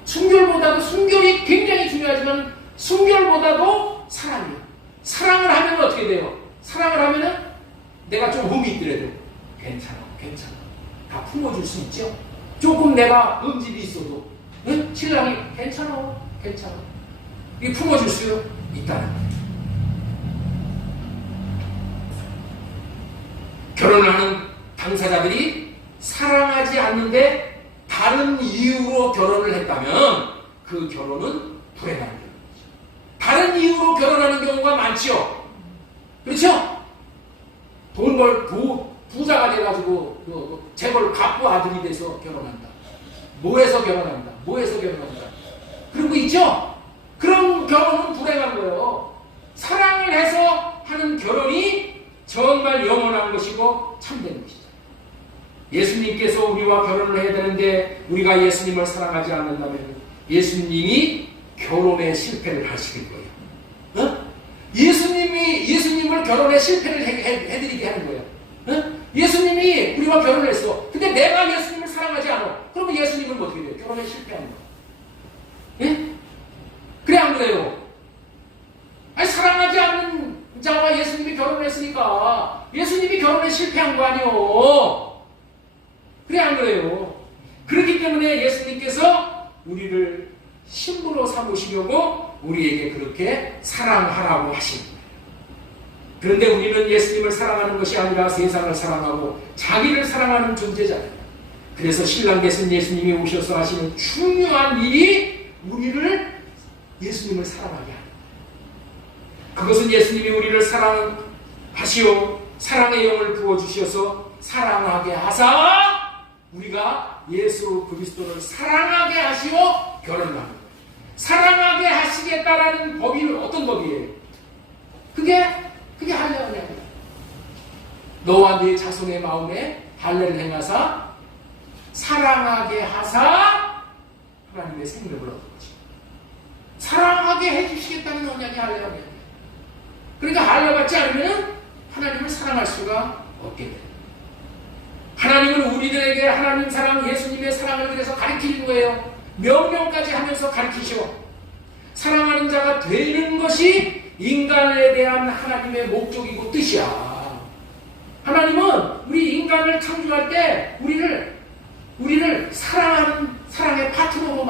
순결보다도, 순결이 굉장히 중요하지만 순결보다도 사랑이에요. 사랑을 하면 어떻게 돼요? 사랑을 하면은 내가 좀 흠이 있더라도 괜찮아. 다 품어줄 수 있죠? 조금 내가 음집이 있어도 응? 신랑이 괜찮아. 이 품어줄 수 있다는 거예요. 결혼을 하는 당사자들이 사랑하지 않는데 다른 이유로 결혼을 했다면 그 결혼은 불행한 결혼이죠. 다른 이유로 결혼하는 경우가 많지요. 그렇죠? 부자가 돼가지고 재벌 갑부 아들이 돼서 결혼한다. 뭐해서 결혼한다. 그런 거 있죠? 그런 결혼은 불행한 거예요. 사랑을 해서 하는 결혼이 정말 영원한 것이고 참된 것이죠. 예수님께서 우리와 결혼을 해야 되는데 우리가 예수님을 사랑하지 않는다면 예수님이 결혼에 실패를 하실 거예요. 어? 예수님을 결혼에 실패를 해드리게 하는 거예요. 어? 예수님이 우리와 결혼을 했어. 근데 내가 예수님을 사랑하지 않아. 그러면 예수님은 어떻게 돼요? 결혼에 실패하는 거야. 예? 그래 안 그래요? 아니 사랑하지 않는 자와 예수님이 결혼을 했으니까 예수님이 결혼에 실패한 거 아니요? 그래 안 그래요? 그렇기 때문에 예수님께서 우리를 신부로 삼으시려고 우리에게 그렇게 사랑하라고 하신 거예요. 그런데 우리는 예수님을 사랑하는 것이 아니라 세상을 사랑하고 자기를 사랑하는 존재잖아요. 그래서 신랑 되신 예수님이 오셔서 하시는 중요한 일이 우리를 예수님을 사랑하게 하는 거예요. 그것은 예수님이 우리를 사랑하시오 사랑의 영을 부어주셔서 사랑하게 하사 우리가 예수 그리스도를 사랑하게 하시오 결혼하는 거예요. 사랑하게 하시겠다라는 법이 어떤 법이에요? 그게 할례가 아니야. 너와 네 자손의 마음에 할례를 행하사 사랑하게 하사 하나님의 생명을 얻는 거지. 사랑하게 해주시겠다는 언약이 할례가 아니야. 그러니까 할례 받지 않으면 하나님을 사랑할 수가 없게 돼. 하나님은 우리들에게 하나님 사랑, 예수님의 사랑을 그래서 가르치는 거예요. 명령까지 하면서 가르치셔. 사랑하는 자가 되는 것이 인간에 대한 하나님의 목적이고 뜻이야. 하나님은 우리 인간을 창조할 때 우리를 사랑하는 사랑의 파트너로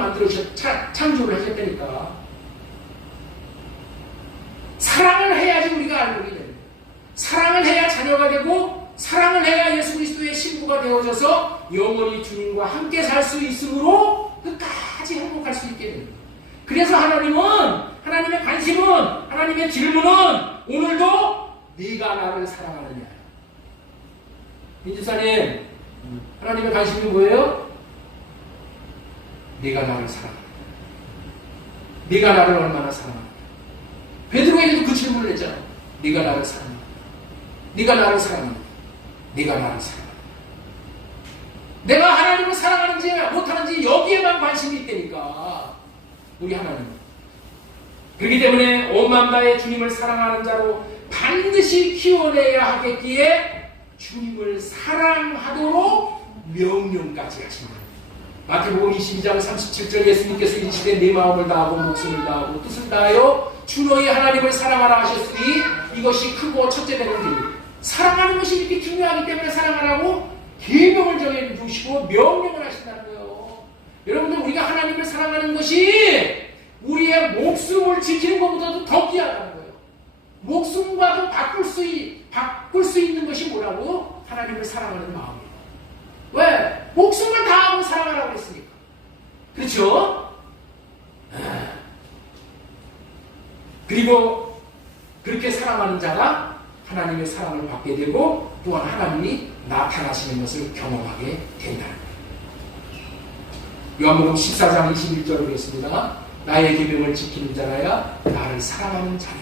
창조를 하셨다니까. 사랑을 해야지 우리가 알게 됩니다. 사랑을 해야 자녀가 되고 사랑을 해야 예수 그리스도의 신부가 되어져서 영원히 주님과 함께 살 수 있으므로 끝까지 행복할 수 있게 됩니다. 그래서 하나님의 관심은, 하나님의 질문은 오늘도 네가 나를 사랑하느냐. 민주사님, 하나님의 관심이 뭐예요? 네가 나를 사랑하느냐. 네가 나를 얼마나 사랑하느냐. 베드로에게도 그 질문을 했잖아. 네가 나를 사랑하느냐. 네가 나를 사랑하느냐. 네가 나를 사랑하느냐. 내가 하나님을 사랑하는지 못하는지 여기에만 관심이 있다니까. 우리 하나님은. 그렇기 때문에 온 마음 다해 주님을 사랑하는 자로 반드시 키워내야 하겠기에 주님을 사랑하도록 명령까지 하신다. 마태복음 22장 37절 예수님께서 이르시되 내 마음을 다하고 목숨을 다하고 뜻을 다하여 주 너희 하나님을 사랑하라 하셨으니 이것이 크고 첫째 되는 길. 사랑하는 것이 이렇게 중요하기 때문에 사랑하라고 계명을 정해주시고 명령을 하신다는 거예요. 여러분들, 우리가 하나님을 사랑하는 것이 우리의 목숨을 지키는 것보다도 더 귀하다는 거예요. 목숨과도 바꿀 수 있는 것이 뭐라고? 하나님을 사랑하는 마음이에요. 왜? 목숨을 다하고 사랑하라고 했으니까. 그렇죠? 그리고 그렇게 사랑하는 자가 하나님의 사랑을 받게 되고 또한 하나님이 나타나시는 것을 경험하게 된다는 거예요. 요한복음 14장 21절을 보겠습니다. 나의 계명을 지키는 자라야 나를 사랑하는 자니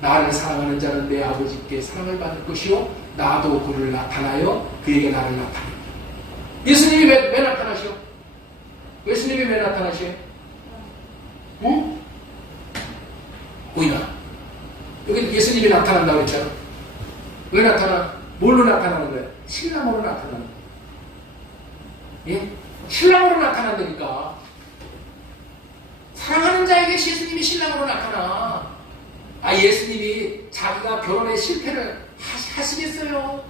나를 사랑하는 자는 내 아버지께 사랑을 받을 것이요 나도 그를 나타나여 그에게 나를 나타내리. 예수님이 왜 나타나시오? 예수님이 왜 나타나시오? 응? 보이나? 여기 예수님이 나타난다고 했잖아. 왜 나타나? 뭘로 나타나는 거야? 신랑으로 나타나는 거야. 예? 신랑으로 나타난다니까. 사랑하는 자에게 예수님이 신랑으로 나타나. 예수님이 자기가 결혼에 실패를 하시겠어요?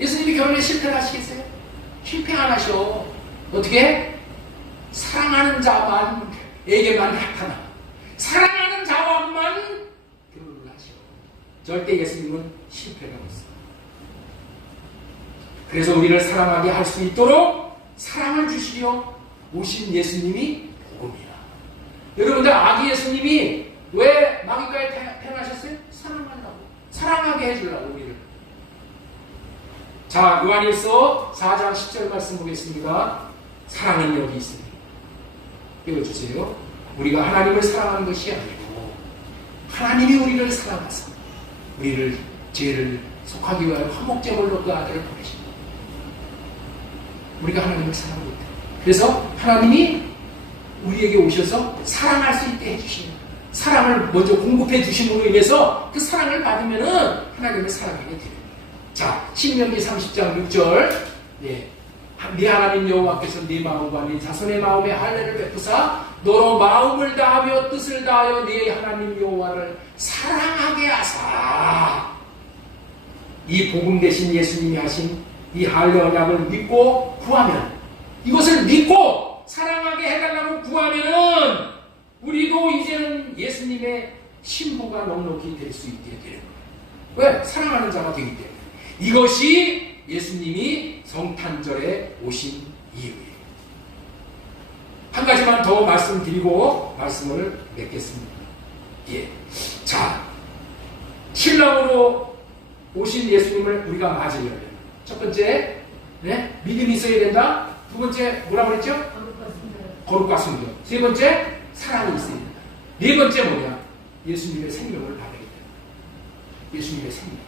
예수님이 결혼에 실패를 하시겠어요? 실패 안 하셔. 어떻게? 사랑하는 자만에게만 나타나. 사랑하는 자와만 결혼을 하셔. 절대 예수님은 실패가 없어. 그래서 우리를 사랑하게 할 수 있도록 사랑을 주시려 오신 예수님이 복음이야. 여러분들, 아기 예수님이 왜 마귀가에 태어나셨어요? 사랑하려고. 사랑하게 해주려고 우리를. 자, 요한일서 4장 10절 말씀 보겠습니다. 사랑은 여기 있으니. 읽어주세요. 우리가 하나님을 사랑하는 것이 아니고 하나님이 우리를 사랑하사 우리를 죄를 속하기 위하여 화목제물로 그 아들을 보내십니다. 우리가 하나님을 사랑하고 있다. 그래서 하나님이 우리에게 오셔서 사랑할 수 있게 해주시는 거예요. 사랑을 먼저 공급해 주심으로 인해서 그 사랑을 받으면은 하나님을 사랑하게 됩니다. 자, 신명기 30장 6절. 네 하나님 여호와께서 네 마음과 네 자손의 마음에 할례를 베푸사 너로 마음을 다하며 뜻을 다하여 네 하나님 여호와를 사랑하게 하사. 이 복음 대신 예수님이 하신 이 할례 언약을 믿고 구하면, 이것을 믿고 사랑하게 해달라고 구하면은 우리도 이제는 예수님의 신부가 넉넉히 될 수 있게 되는 거예요. 왜? 사랑하는 자가 되기 때문에. 이것이 예수님이 성탄절에 오신 이유예요. 한 가지만 더 말씀드리고 말씀을 맺겠습니다. 예. 자, 신랑으로 오신 예수님을 우리가 맞으려면 첫 번째, 네? 믿음이 있어야 된다. 두 번째, 뭐라고 그랬죠? 거룩과 순종. 세 번째, 사랑이 있어야 된다. 네 번째 뭐냐? 예수님의 생명을 받아야 된다. 예수님의 생명.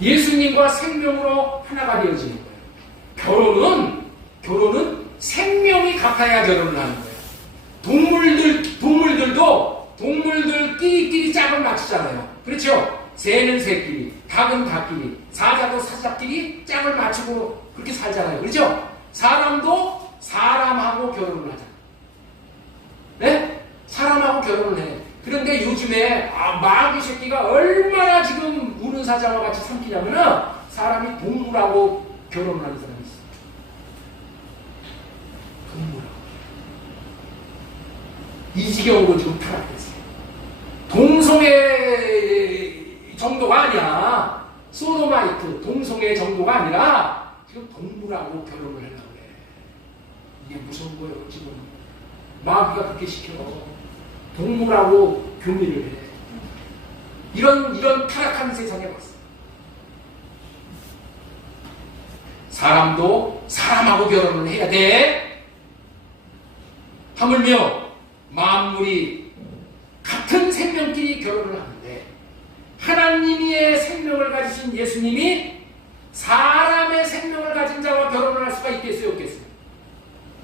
예수님과 생명으로 하나가 되어지는 거예요. 결혼은 생명이 같아야 결혼을 하는 거예요. 동물들끼리 짝을 맞추잖아요. 그렇죠? 새는 새끼리, 닭은 닭끼리, 사자도 사자끼리 짝을 맞추고 그렇게 살잖아요. 그렇죠? 사람도 사람하고 결혼을 하잖아요. 네? 사람하고 결혼을 해. 그런데 요즘에 마귀 새끼가 얼마나 지금 우는 사자와 같이 삼키냐면은 사람이 동물하고 결혼을 하는 사람이 있어요. 동물하고. 이 지경으로 지금 타락했어요. 동성애 정도가 아니야. 소도마이트 동성애 정도가 아니라 지금 동물하고 결혼을 하려고 그래. 이게 무서운 거예요. 지금 마귀가 그렇게 시켜. 동물하고 교미를 해. 이런 타락한 세상에 왔어. 사람도 사람하고 결혼을 해야 돼. 하물며 만물이 같은 생명끼리 결혼을 하는데 하나님의 생명을 가지신 예수님이 사람의 생명을 가진 자와 결혼을 할 수가 있겠어요, 없겠어요?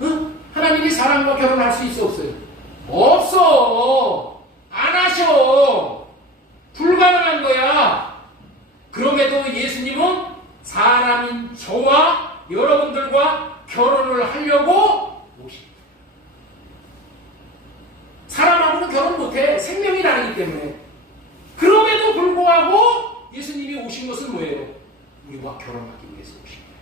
응? 하나님이 사람과 결혼할 수 있어, 없어요? 없어. 안 하셔. 불가능한 거야. 그럼에도 예수님은 사람인 저와 여러분들과 결혼을 하려고 오십니다. 사람하고는 결혼 못해. 생명이 다르기 때문에. 그럼에도 불구하고 예수님이 오신 것은 뭐예요? 우리와 결혼하기 위해서 오신 거예요.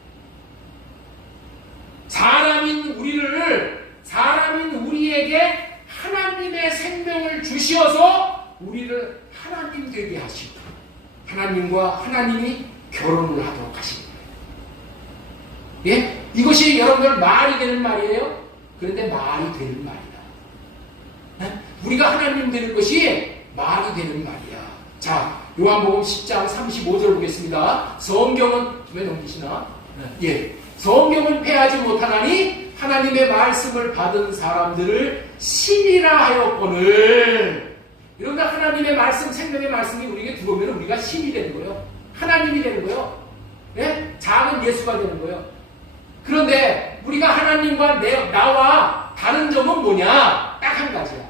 사람인 우리에게 하나님의 생명을 주시어서 우리를 하나님 되게 하시고 하나님과 하나님이 결혼을 하도록 하신 거예요. 예? 이것이 여러분들 말이 되는 말이에요? 그런데 말이 되는 말이다. 예? 우리가 하나님 되는 것이 말이 되는 말이야. 자, 요한복음 10장 35절 보겠습니다. 성경은 왜 넘기시나? 예. 성경은 패하지 못하나니 하나님의 말씀을 받은 사람들을 신이라 하였거늘. 이런가 하나님의 말씀, 생명의 말씀이 우리에게 들어오면 우리가 신이 되는 거예요. 하나님이 되는 거예요. 예? 작은 예수가 되는 거예요. 그런데 우리가 하나님과 나와 다른 점은 뭐냐? 딱 한 가지야.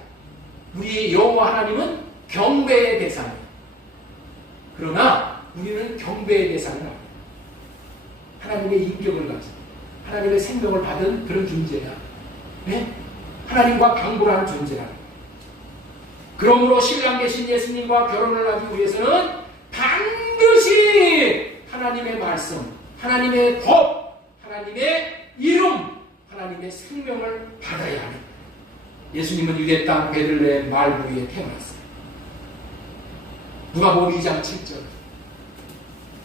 우리 여호와 하나님은 경배의 대상이에요. 그러나 우리는 경배의 대상은 아니에요. 하나님의 인격을 가진, 하나님의 생명을 받은 그런 존재야. 네? 하나님과 방불하는 존재라는 거예요. 그러므로 신랑 되신 예수님과 결혼을 하기 위해서는 반드시 하나님의 말씀, 하나님의 법, 하나님의 이름, 하나님의 생명을 받아야 하는 거예요. 예수님은 유대 땅 베들레헴 말구이에 태어났어요. 누가복음 2장 7절.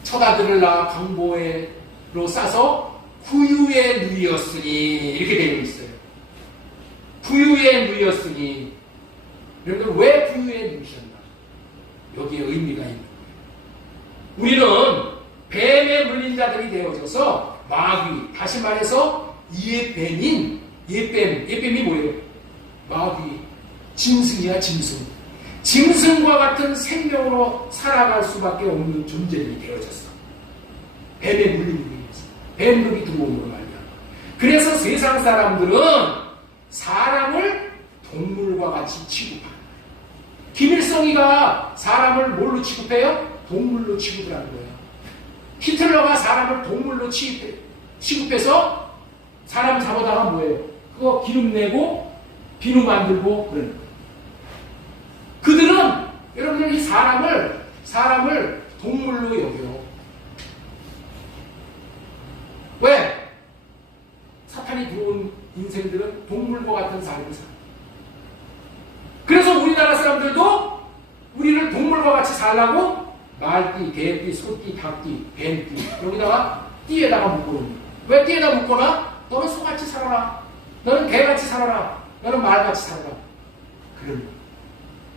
첫 아들을 낳아 강보로 싸서 구유에 누이었으니 이렇게 되어 있어요. 구유에 누이었으니 여러분 왜 구유에 누이셨나? 여기에 의미가 있는 거예요. 우리는 뱀에 물린 자들이 되어져서 마귀, 다시 말해서 옛뱀이 뭐예요? 마귀, 짐승이야 짐승. 짐승과 같은 생명으로 살아갈 수밖에 없는 존재들이 되어졌어. 뱀에 물림으로 인해서. 뱀毒이 들어오는 걸 말이야. 그래서 세상 사람들은 사람을 동물과 같이 취급하는 거예요. 김일성이가 사람을 뭘로 취급해요? 동물로 취급을 하는 거예요. 히틀러가 사람을 동물로 취급해서 사람 잡아다가 뭐예요? 그거 기름 내고 비누 만들고 그러는 거예요. 그들은 여러분들 이 사람을 동물로 여겨요. 왜? 사탄이 들어온 인생들은 동물과 같은 삶을 살아요. 그래서 우리나라 사람들도 우리를 동물과 같이 살라고 말띠, 개띠, 소띠, 닭띠, 뱀띠 여기다가 띠에다가 묶어놓는 거예요. 왜 띠에다 묶거나? 너는 소같이 살아라. 너는 개같이 살아라. 너는 말같이 살아라. 그런 거예요.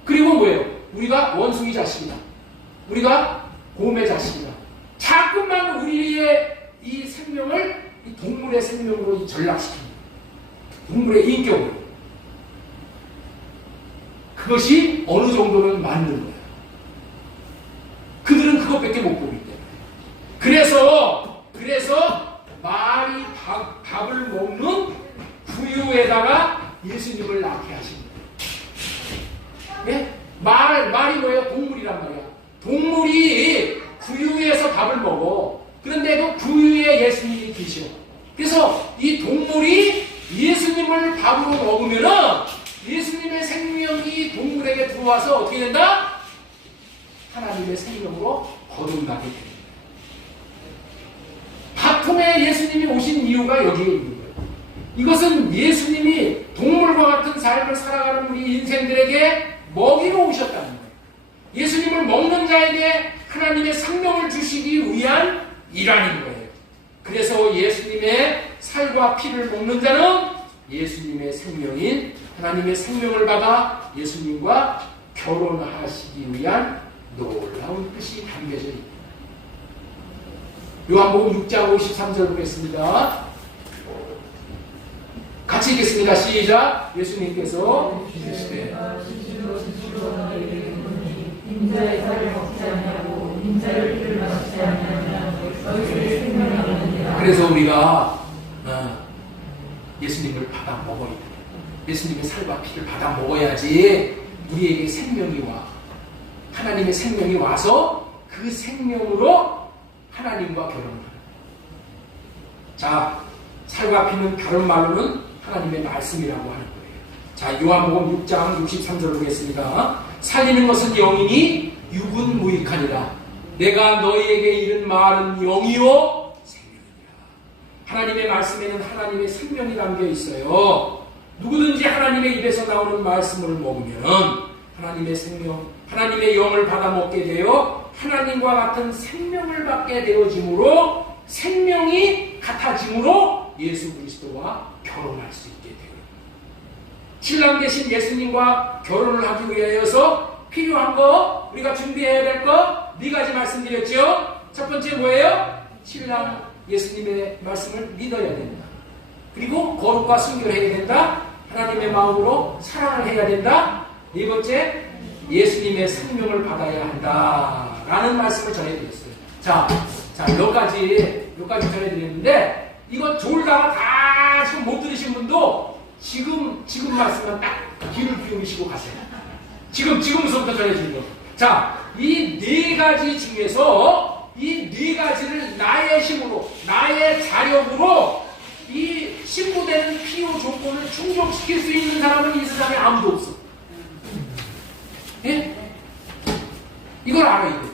그리고 뭐예요? 우리가 원숭이 자식이다. 우리가 곰의 자식이다. 자꾸만 우리의 이 생명을 이 동물의 생명으로 전락시킵니다. 동물의 인격으로. 그것이 어느 정도는 맞는 거예요. 그들은 그것밖에 못 보기 때문에. 그래서 말이 밥을 먹는 구유에다가 예수님을 낳게 하신 거예요. 예? 말이 뭐예요? 동물이란 말이야. 동물이 구유에서 밥을 먹어. 그런데도 구유에 예수님이 계셔. 그래서 이 동물이 예수님을 밥으로 먹으면은 예수님의 생명이 동물에게 들어와서 어떻게 된다? 하나님의 생명으로 거듭나게 됩니다. 밥통에 예수님이 오신 이유가 여기에 있는 거예요. 이것은 예수님이 동물과 같은 삶을 살아가는 우리 인생들에게 먹이로 오셨다는 거예요. 예수님을 먹는 자에게 하나님의 생명을 주시기 위한 일환인 거예요. 그래서 예수님의 살과 피를 먹는 자는 예수님의 생명인 하나님의 생명을 받아 예수님과 결혼하시기 위한 놀라운 뜻이 담겨져 있습니다. 요한복음 6장 53절 보겠습니다. 같이 읽겠습니다. 시작. 예수님께서 이르시되 인자의 살을 먹지 아니하고 인자의 피를 마시지 아니하면 너희들의 생명이 없느니라. 그래서 우리가 예수님을 받아 먹어야 돼요. 예수님의 살과 피를 받아 먹어야지 우리에게 생명이 와. 하나님의 생명이 와서 그 생명으로 하나님과 결혼을 하는 거예요. 자, 살과 피는 다른 말로는 하나님의 말씀이라고 하는 거예요. 자, 요한복음 6장 63절 보겠습니다. 살리는 것은 영이니 육은 무익하니라. 내가 너희에게 이른 말은 영이요 생명이라. 하나님의 말씀에는 하나님의 생명이 담겨 있어요. 누구든지 하나님의 입에서 나오는 말씀을 먹으면 하나님의 생명, 하나님의 영을 받아 먹게 되어 하나님과 같은 생명을 받게 되어지므로 생명이 같아지므로 예수 그리스도와 결혼할 수 있게 되어요. 신랑 되신 예수님과 결혼을 하기 위하여서 필요한 거, 우리가 준비해야 될 거, 4가지 말씀드렸죠. 첫 번째 뭐예요? 신랑 예수님의 말씀을 믿어야 된다. 그리고 거룩과 순결을 해야 된다. 하나님의 마음으로 사랑을 해야 된다. 4번째, 예수님의 생명을 받아야 한다. 라는 말씀을 전해드렸어요. 자, 몇 가지 전해드렸는데, 이거 졸다가 다 지금 못 들으신 분도 지금 말씀만 딱 귀를 기울이시고 가세요. 지금부터 전해드린 거. 자, 이 4가지 중에서 이 4가지를 나의 힘으로, 나의 자력으로 이 신부되는 필요 조건을 충족시킬 수 있는 사람은 이 세상에 아무도 없어. 예? 이걸 알아야 돼.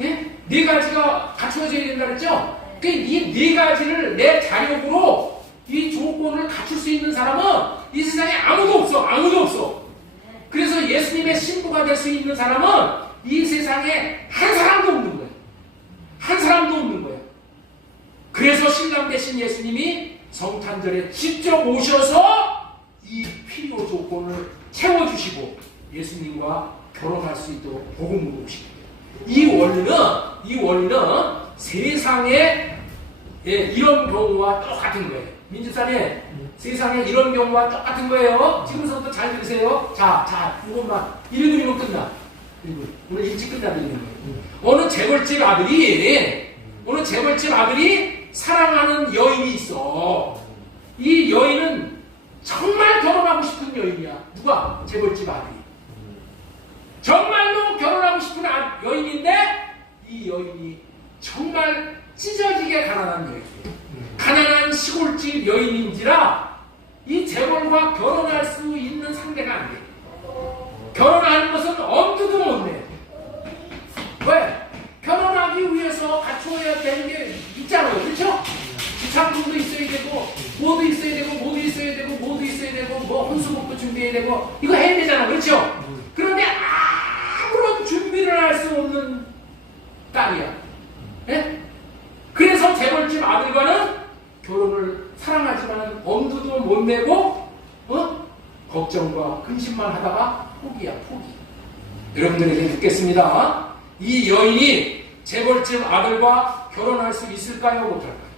예? 4가지가 갖추어져야 된다 그랬죠? 이 4가지를 내 자력으로 이 조건을 갖출 수 있는 사람은 이 세상에 아무도 없어. 그래서 예수님의 신부가 될 수 있는 사람은 이 세상에 한 사람도 없는 거예요. 그래서 신랑 되신 예수님이 성탄절에 직접 오셔서 이 필요 조건을 채워주시고 예수님과 결혼할 수 있도록 복음으로 오신 거예요. 이 원리는 세상에 이런 경우와 똑같은 거예요. 민주사님, 세상에 이런 경우와 똑같은 거예요. 지금부터 잘 들으세요. 자, 이것만 1분 끝나. 오늘 일찍 끝나는 거예요. 어느 재벌집 아들이 사랑하는 여인이 있어. 이 여인은 정말 결혼하고 싶은 여인이야. 누가? 재벌집 아들이. 정말로 결혼하고 싶은 여인인데 이 여인이 정말 찢어지게 가난한 여인이에요. 가난한 시골집 여인인지라 이 재벌과 결혼할 수 있는 상대가 안 돼. 결혼하는 것은 엄두도 못 내. 왜? 결혼하기 위해서 갖추어야 되는 게 있잖아요. 그렇죠? 지창금도 있어야 되고 뭐도 있어야 되고 뭐 혼수복도 준비해야 되고 이거 해야 되잖아. 그렇죠? 그런데 아무런 준비를 할 수 없는 딸이야. 예? 그래서 재벌집 아들과는 결혼을 사랑하지만 엄두도 못 내고 걱정과 근심만 하다가 포기. 여러분들에게 묻겠습니다. 이 여인이 재벌집 아들과 결혼할 수 있을까요? 못할까요?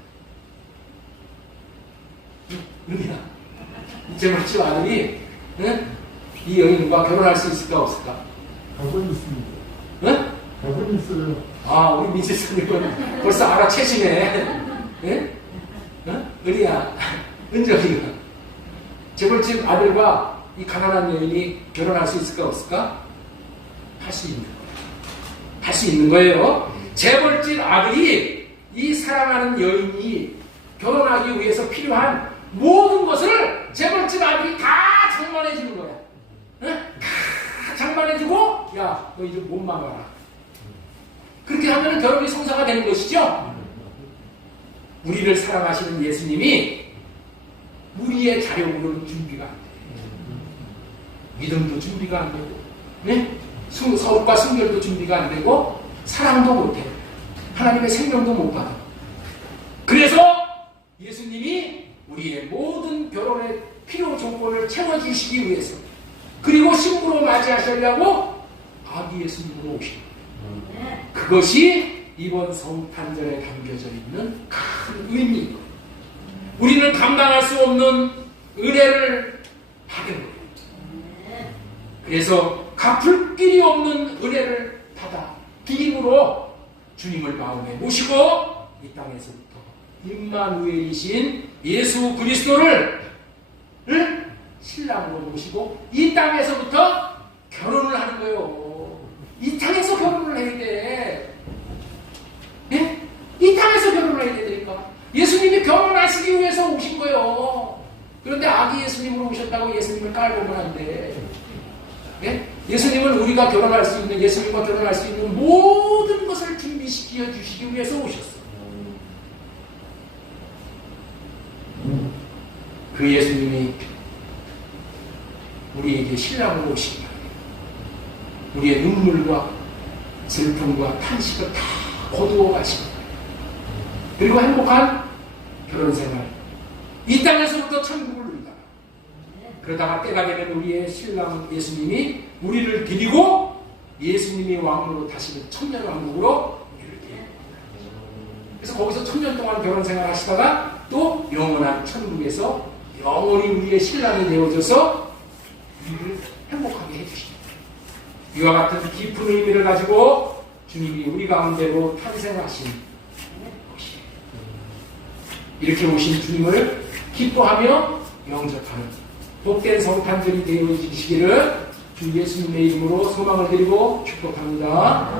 은희야, 이 재벌집 아들이 이 여인과 결혼할 수 있을까 없을까? 가고 있습니다. 응? 가고 있어요. 우리 민지사님은 벌써 알아채시네. 예? 은희야, 은정이가 재벌집 아들과 이 가난한 여인이 결혼할 수 있을까 없을까? 할 수 있는 거예요. 재벌집 아들이 이 사랑하는 여인이 결혼하기 위해서 필요한 모든 것을 재벌집 아들이 다 장만해 주는 거야. 다 장만해 주고 야, 너 이제 몸만 와라. 그렇게 하면 결혼이 성사가 되는 것이죠. 우리를 사랑하시는 예수님이 우리의 자력으로는 준비가 안 돼. 믿음도 준비가 안 되고, 네? 서울과 순결도 준비가 안 되고, 사랑도 못 해. 하나님의 생명도 못 받아. 그래서 예수님이 우리의 모든 결혼의 필요 조건을 채워주시기 위해서, 그리고 신부로 맞이하시려고 아기 예수님으로 오신 거예요. 그것이 이번 성탄절에 담겨져 있는 큰 의미인 거예요. 우리는 감당할 수 없는 은혜를 받은 거예요. 그래서 갚을 길이 없는 은혜를 받아 기림으로 주님을 마음에 모시고 이 땅에서부터 임마누엘이신 예수 그리스도를 신랑으로 모시고 이 땅에서부터 결혼을 하는 거예요. 이 땅에서 결혼을 해야 돼. 예? 이 땅에서 결혼을 해야 되니까. 예수님이 결혼하시기 위해서 오신 거예요. 그런데 아기 예수님으로 오셨다고 예수님을 깔보면 안 돼. 예? 예수님은 우리가 결혼할 수 있는, 예수님과 결혼할 수 있는 모든 것을 승진시켜 주시기 위해서 오셨어. 그 예수님이 우리에게 신랑으로 오신 거예요. 우리의 눈물과 슬픔과 탄식을 다 거두어 가신 거예요. 그리고 행복한 결혼생활, 이 땅에서부터 천국을 누리다가, 그러다가 때가 되면 우리의 신랑 예수님이 우리를 데리고 예수님이 왕으로 다시는 천년왕국으로 우리를 데리고, 그래서 거기서 천년 동안 결혼생활 하시다가 또 영원한 천국에서 영원히 우리의 신랑이 되어져서 우리를 행복하게 해주십니다. 이와 같은 깊은 의미를 가지고 주님이 우리 가운데로 탄생하신 것이에요. 이렇게 오신 주님을 기뻐하며 영접하는 복된 성탄절이 되어지시기를 주 예수님의 이름으로 소망을 드리고 축복합니다.